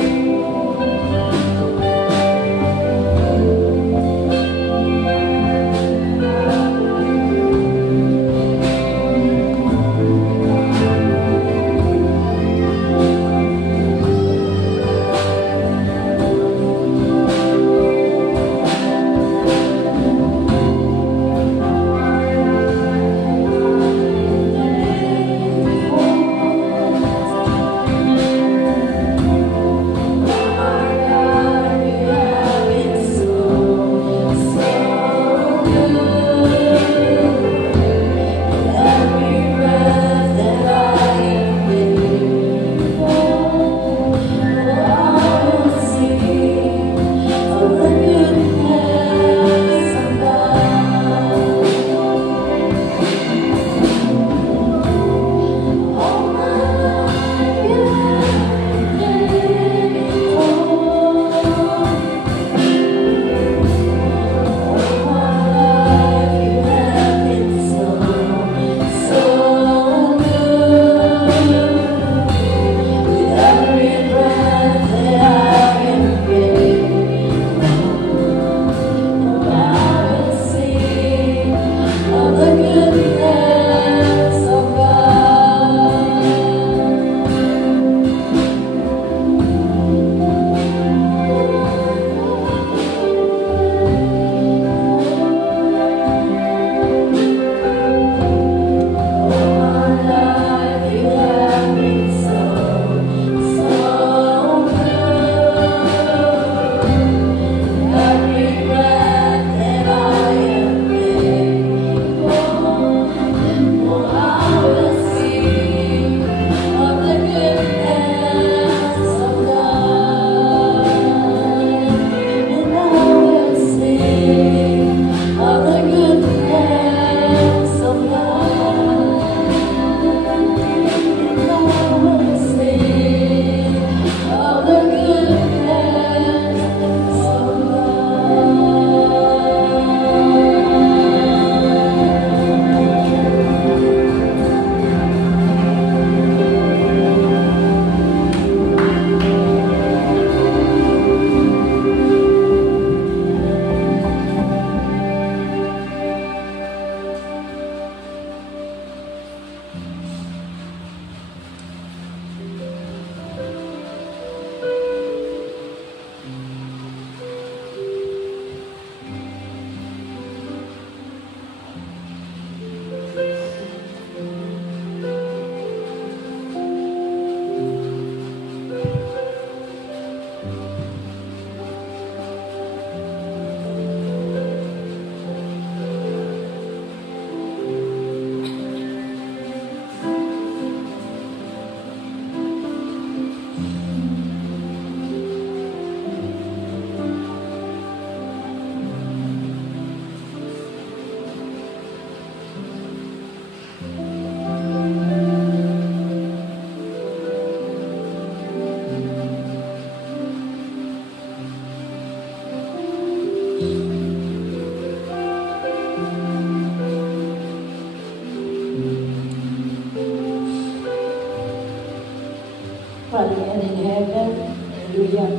Father God in heaven, hallelujah.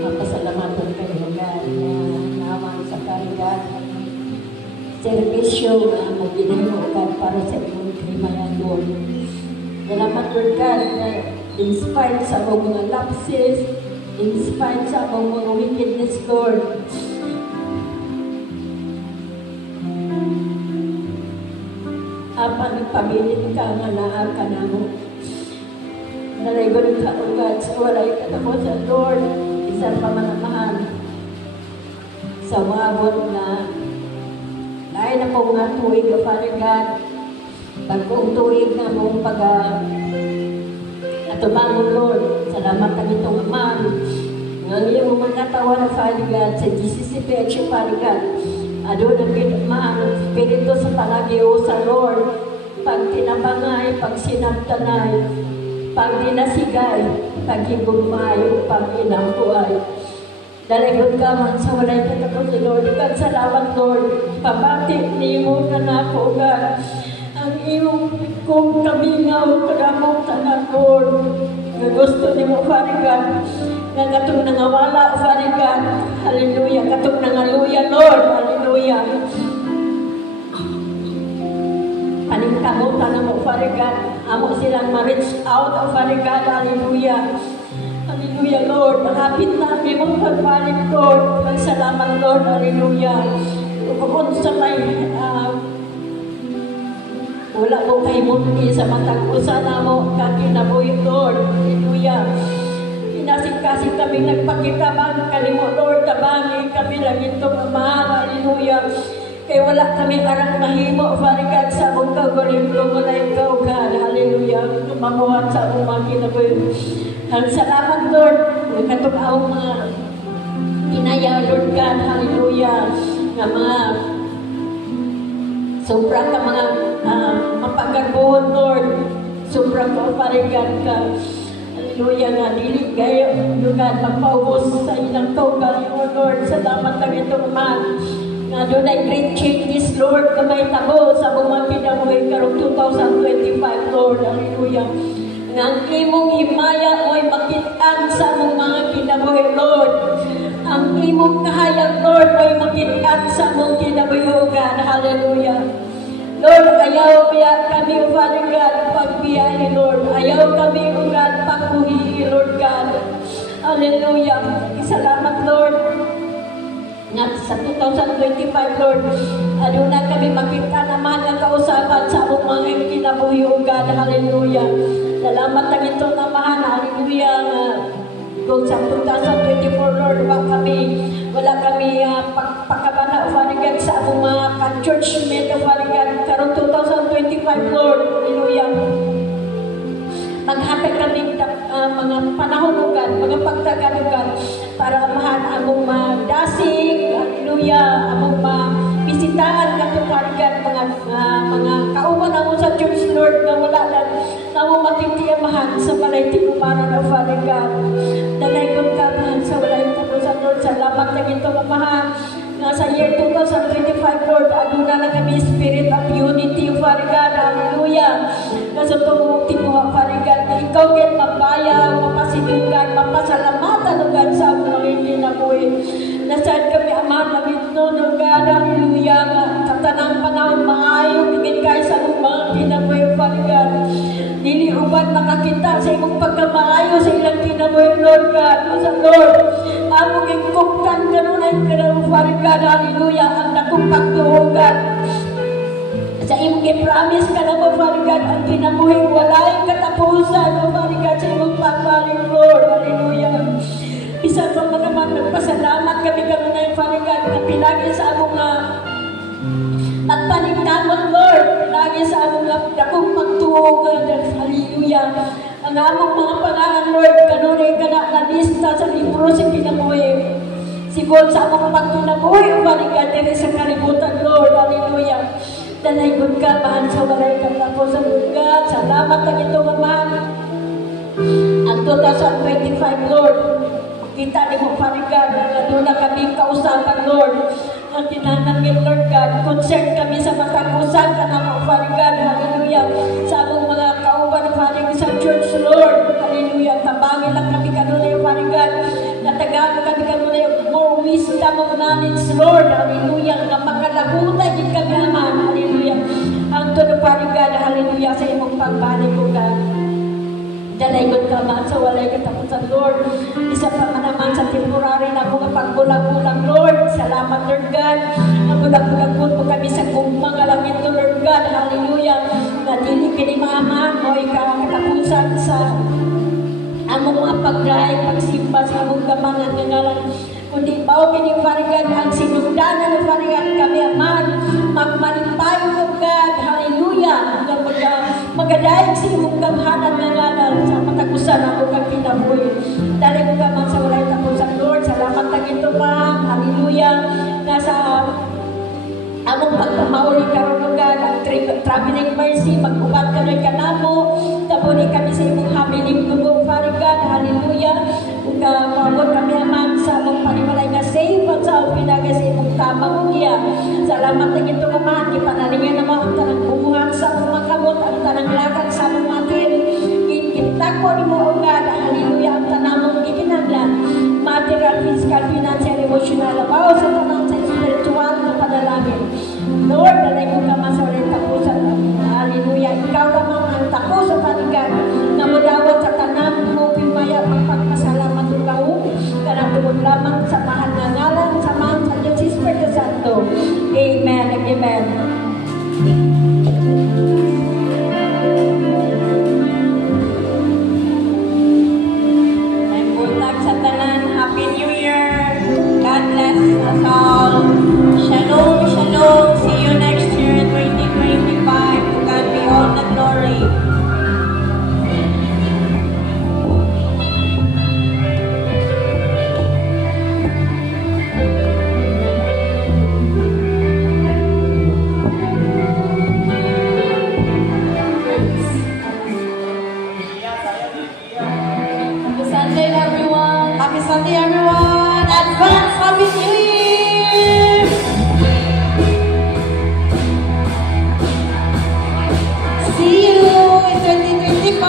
Mapasalamatan kayo, God, na naman sa karidad, servisyo na maginimo ka para sa iyong krimayan, Lord. Salamat, Lord God, na in spite sa mga lapses, in spite sa mga wickedness, Lord, pabilit ka nga naa ka na mo. Naligon ka, O God, sa walay katapusan, Lord, isang pamanamahan sa wabot na lain na po nga tuwig, O Father God, bagong tuwig na mong atumangon, Lord. Salamat ka nitong Ama. Ang iyong magkatawa na, Father God, sa GCCPH, Father God, adon ang kinamahal ng Espiritu sa Panginoon sa Lord, pag tinabangay, pag sinabtanay, pag dinasigay, pag higugmay, pag inampuay. Dalagot ka man sa walay katapos, Lord. God, salamat, Lord. Pabati niyo na nako, God. Ang iyong kong kamingaw, kadamong tanan, Lord. Nga gusto niyo, Father God, nga katong nangawala, Father God. Hallelujah. Katong nangaluya, Lord. Hallelujah. Paningkamutan na mo, Father God. Amo silang ma-reach out, Father God. Hallelujah. Hallelujah, Lord. Malapit na kami mong pagbalik, Lord. Magsalamat, Lord. Hallelujah. Kung sa may wala mo kay mundi sa matag-usa na mo kakinabuhi, Lord. Hallelujah. Inasing-kasing kami nagpakitabang kanimo, Lord. Tabangi kami lang itong Ama. Hallelujah. Kaya wala kami arang mahimo, Father God, sa mong kagaling kung wala ikaw, God. Hallelujah. Mamuhat sa mong mga kinabuhi. Ang salamat, Lord. Katong mga inaya, Lord God. Hallelujah. Nga mga sobrang ka mga mapagagawon, Lord. Sobrang ka, Father God, ka. Hallelujah nga. Dili kayo, Lord God, magpaubos sa ilang tugal, Lord. Salamat lang itong man. Nga doon ay great changes, Lord. Kamay tabo sa mga pinamuhay karong 2025, Lord. Hallelujah. Ang imong himaya mo'y makitaan sa mong mga kinabuhi, Lord. Ang imong kahayag, Lord, mo'y makitaan sa mong kinabuhi, O God. Hallelujah. Lord, ayaw kami, O Father God, pagbiyahe, Lord. Ayaw kami, O God, pagbuhi, Lord God. Hallelujah. Salamat, Lord. Nga sa 2025, Lord, aduna kami makita naman ang kausapan sa mong mga kinabuhi, O God. Hallelujah. Salamat ang ito naman. Hallelujah. Kung sa 2024, Lord, wala kami pagkabana, O Father God, sa among mga ka-church mate, O Father God, karong 2025, Lord. Hallelujah. Maghatag kami mga panahunugan, mga pagtagalugan para amahan among madasig, hallelujah, among bisitahan katuparigan mga kauman among sa church, Lord, na wala lang na mo matitiamahan sa balay tigumanan ng Father God. Nanaykot ka man sa walay tapusan, Lord. Salamat na ito, amahan. Nga sa year 2025, Lord, aduna na kami spirit of unity, Father God. Hallelujah. Nga sa itong timuha, Father God, na ikaw kayo mabayaw, mapasinugan, mapasalamatan, O God, sa mga kinabuhi. Nasaan kami, amahan na ito, O God. Hallelujah. Nga tatanang panahon, maayong tingin kayo sa mga kinabuhi, Father God. Dili uban makakita sa imong pagkamaayo sa ilang kinabuhi, Lord God. O sa Lord, among ikuktan kanunay kanunay, Father God. Hallelujah. Ang nakong pagtuhugan sa imong i-promise ka na mo, Father God, ang kinabuhi walay katapusan, O Father God, sa imong pagbalik, Lord. Hallelujah. Bisan pa man naman nagpasalamat kami kanunay, Father God, na pinagi sa among nagpanigtamon, Lord. Lagi sa among dakong pagtuhugan. Hallelujah. Ang among mga pangalan, Lord, kanunay ka na lista sa libro sa kinabuhi. Sigod sa among pagkinabuhi, O Father God, dili sa kalibutan, Lord. Hallelujah. Dalaygod ka, mahal sa walay katapusan, God. Salamat ang ito, Mama. Ang 2025, Lord, kita ni mo, Father God, na doon na kami kausapan, Lord. Ang tinanangin, Lord God, concern kami sa matag-usan ka na mo, Father God. Hallelujah. Sa among mga kauban, Father, sa church, Lord. knowledge, Lord, hallelujah, nga makalagutan yung kami, Ama, hallelujah, ang tunupari God, hallelujah, sa imong pagbalik ko, God. Dalay ko ka man sa walay katapusan, Lord. Isa pa man naman sa temporary na mga pagbulang-bulang, Lord. Salamat, Lord God. Nagulang-bulang po kami sa mga langit, Lord God. Hallelujah. Na dili kinimaman mo katapusan sa among mga pag-drive, pagsimba sa among gamangan ng ngalan. Kundi bao kiniparigan ang sinugdanan ng parigan kami, aman. Magmanipayo, Lord God. Hallelujah. Magadaig sa imong gamhanan ng ngalan sa patagusan ako kang pinabuhi. Dali mo ka man sa walay tapusan, Lord. Salamat na ito pa. Hallelujah. Nasa among pagpamauli karon, Lord God, ang traveling mercy, mag-ubat ka rin ka na mo. Tapos kami sa imong hamiling gugong parigan. Hallelujah. Kung mabot kami naman sa among panimalay na safe at sa pinagay sa imong tamang ugiya. Salamat na ito naman. Ipanalingin naman ang tanang bumuhan sa among makamot, ang tanang lakad sa among matin. Kitako ni mo, O God. Hallelujah. Ang tanamong gikinaglan. Material, physical, financial, emotional, abaw sa tanang sa spiritual na padalangin. Lord, dalay ko naman sa ulit tapusan. Hallelujah. Ikaw naman ang takos sa panigan na mudawat sa tanang huping maya magpagpasalamat ikaw. Karang tungod lamang sa mahal na ngalan sa mahal sa Diyos Espiritu Santo. Amen and amen. And buntag sa tanan, Happy New Year. God bless us all. Shalom, shalom. See you next year in 2025. To God be all the glory. Happy Sunday, everyone. Happy Sunday, everyone. Advance Happy New Year. See you in 2025.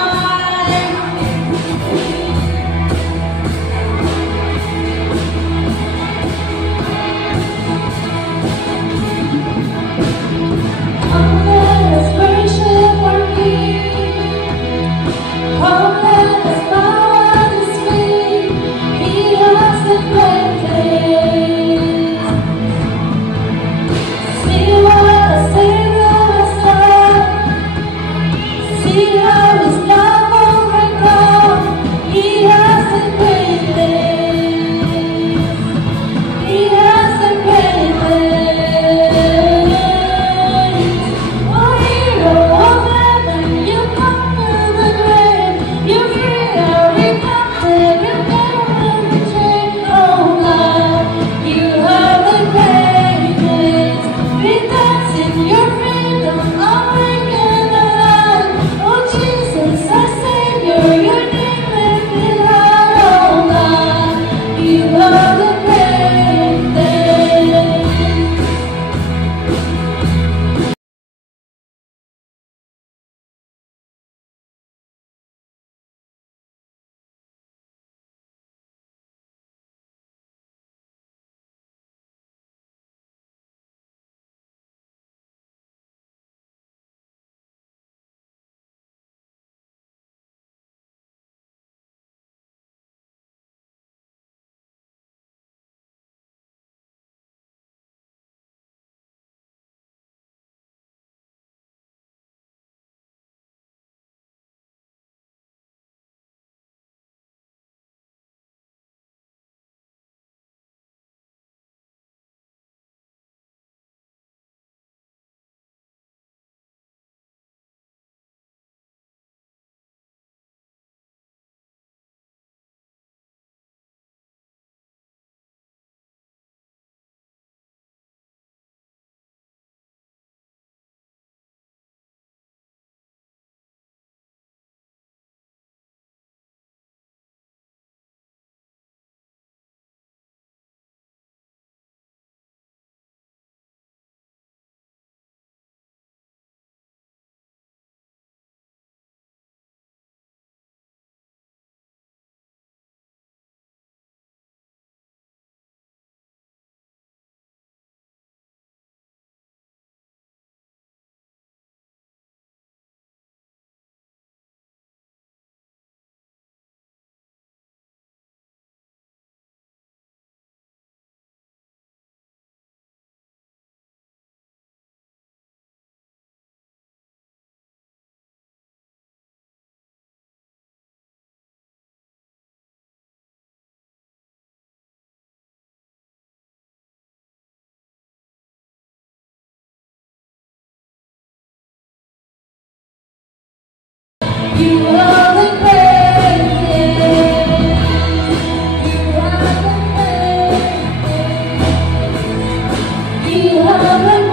Oh, let us worship our King. Oh, let us bow at His feet. He has the You have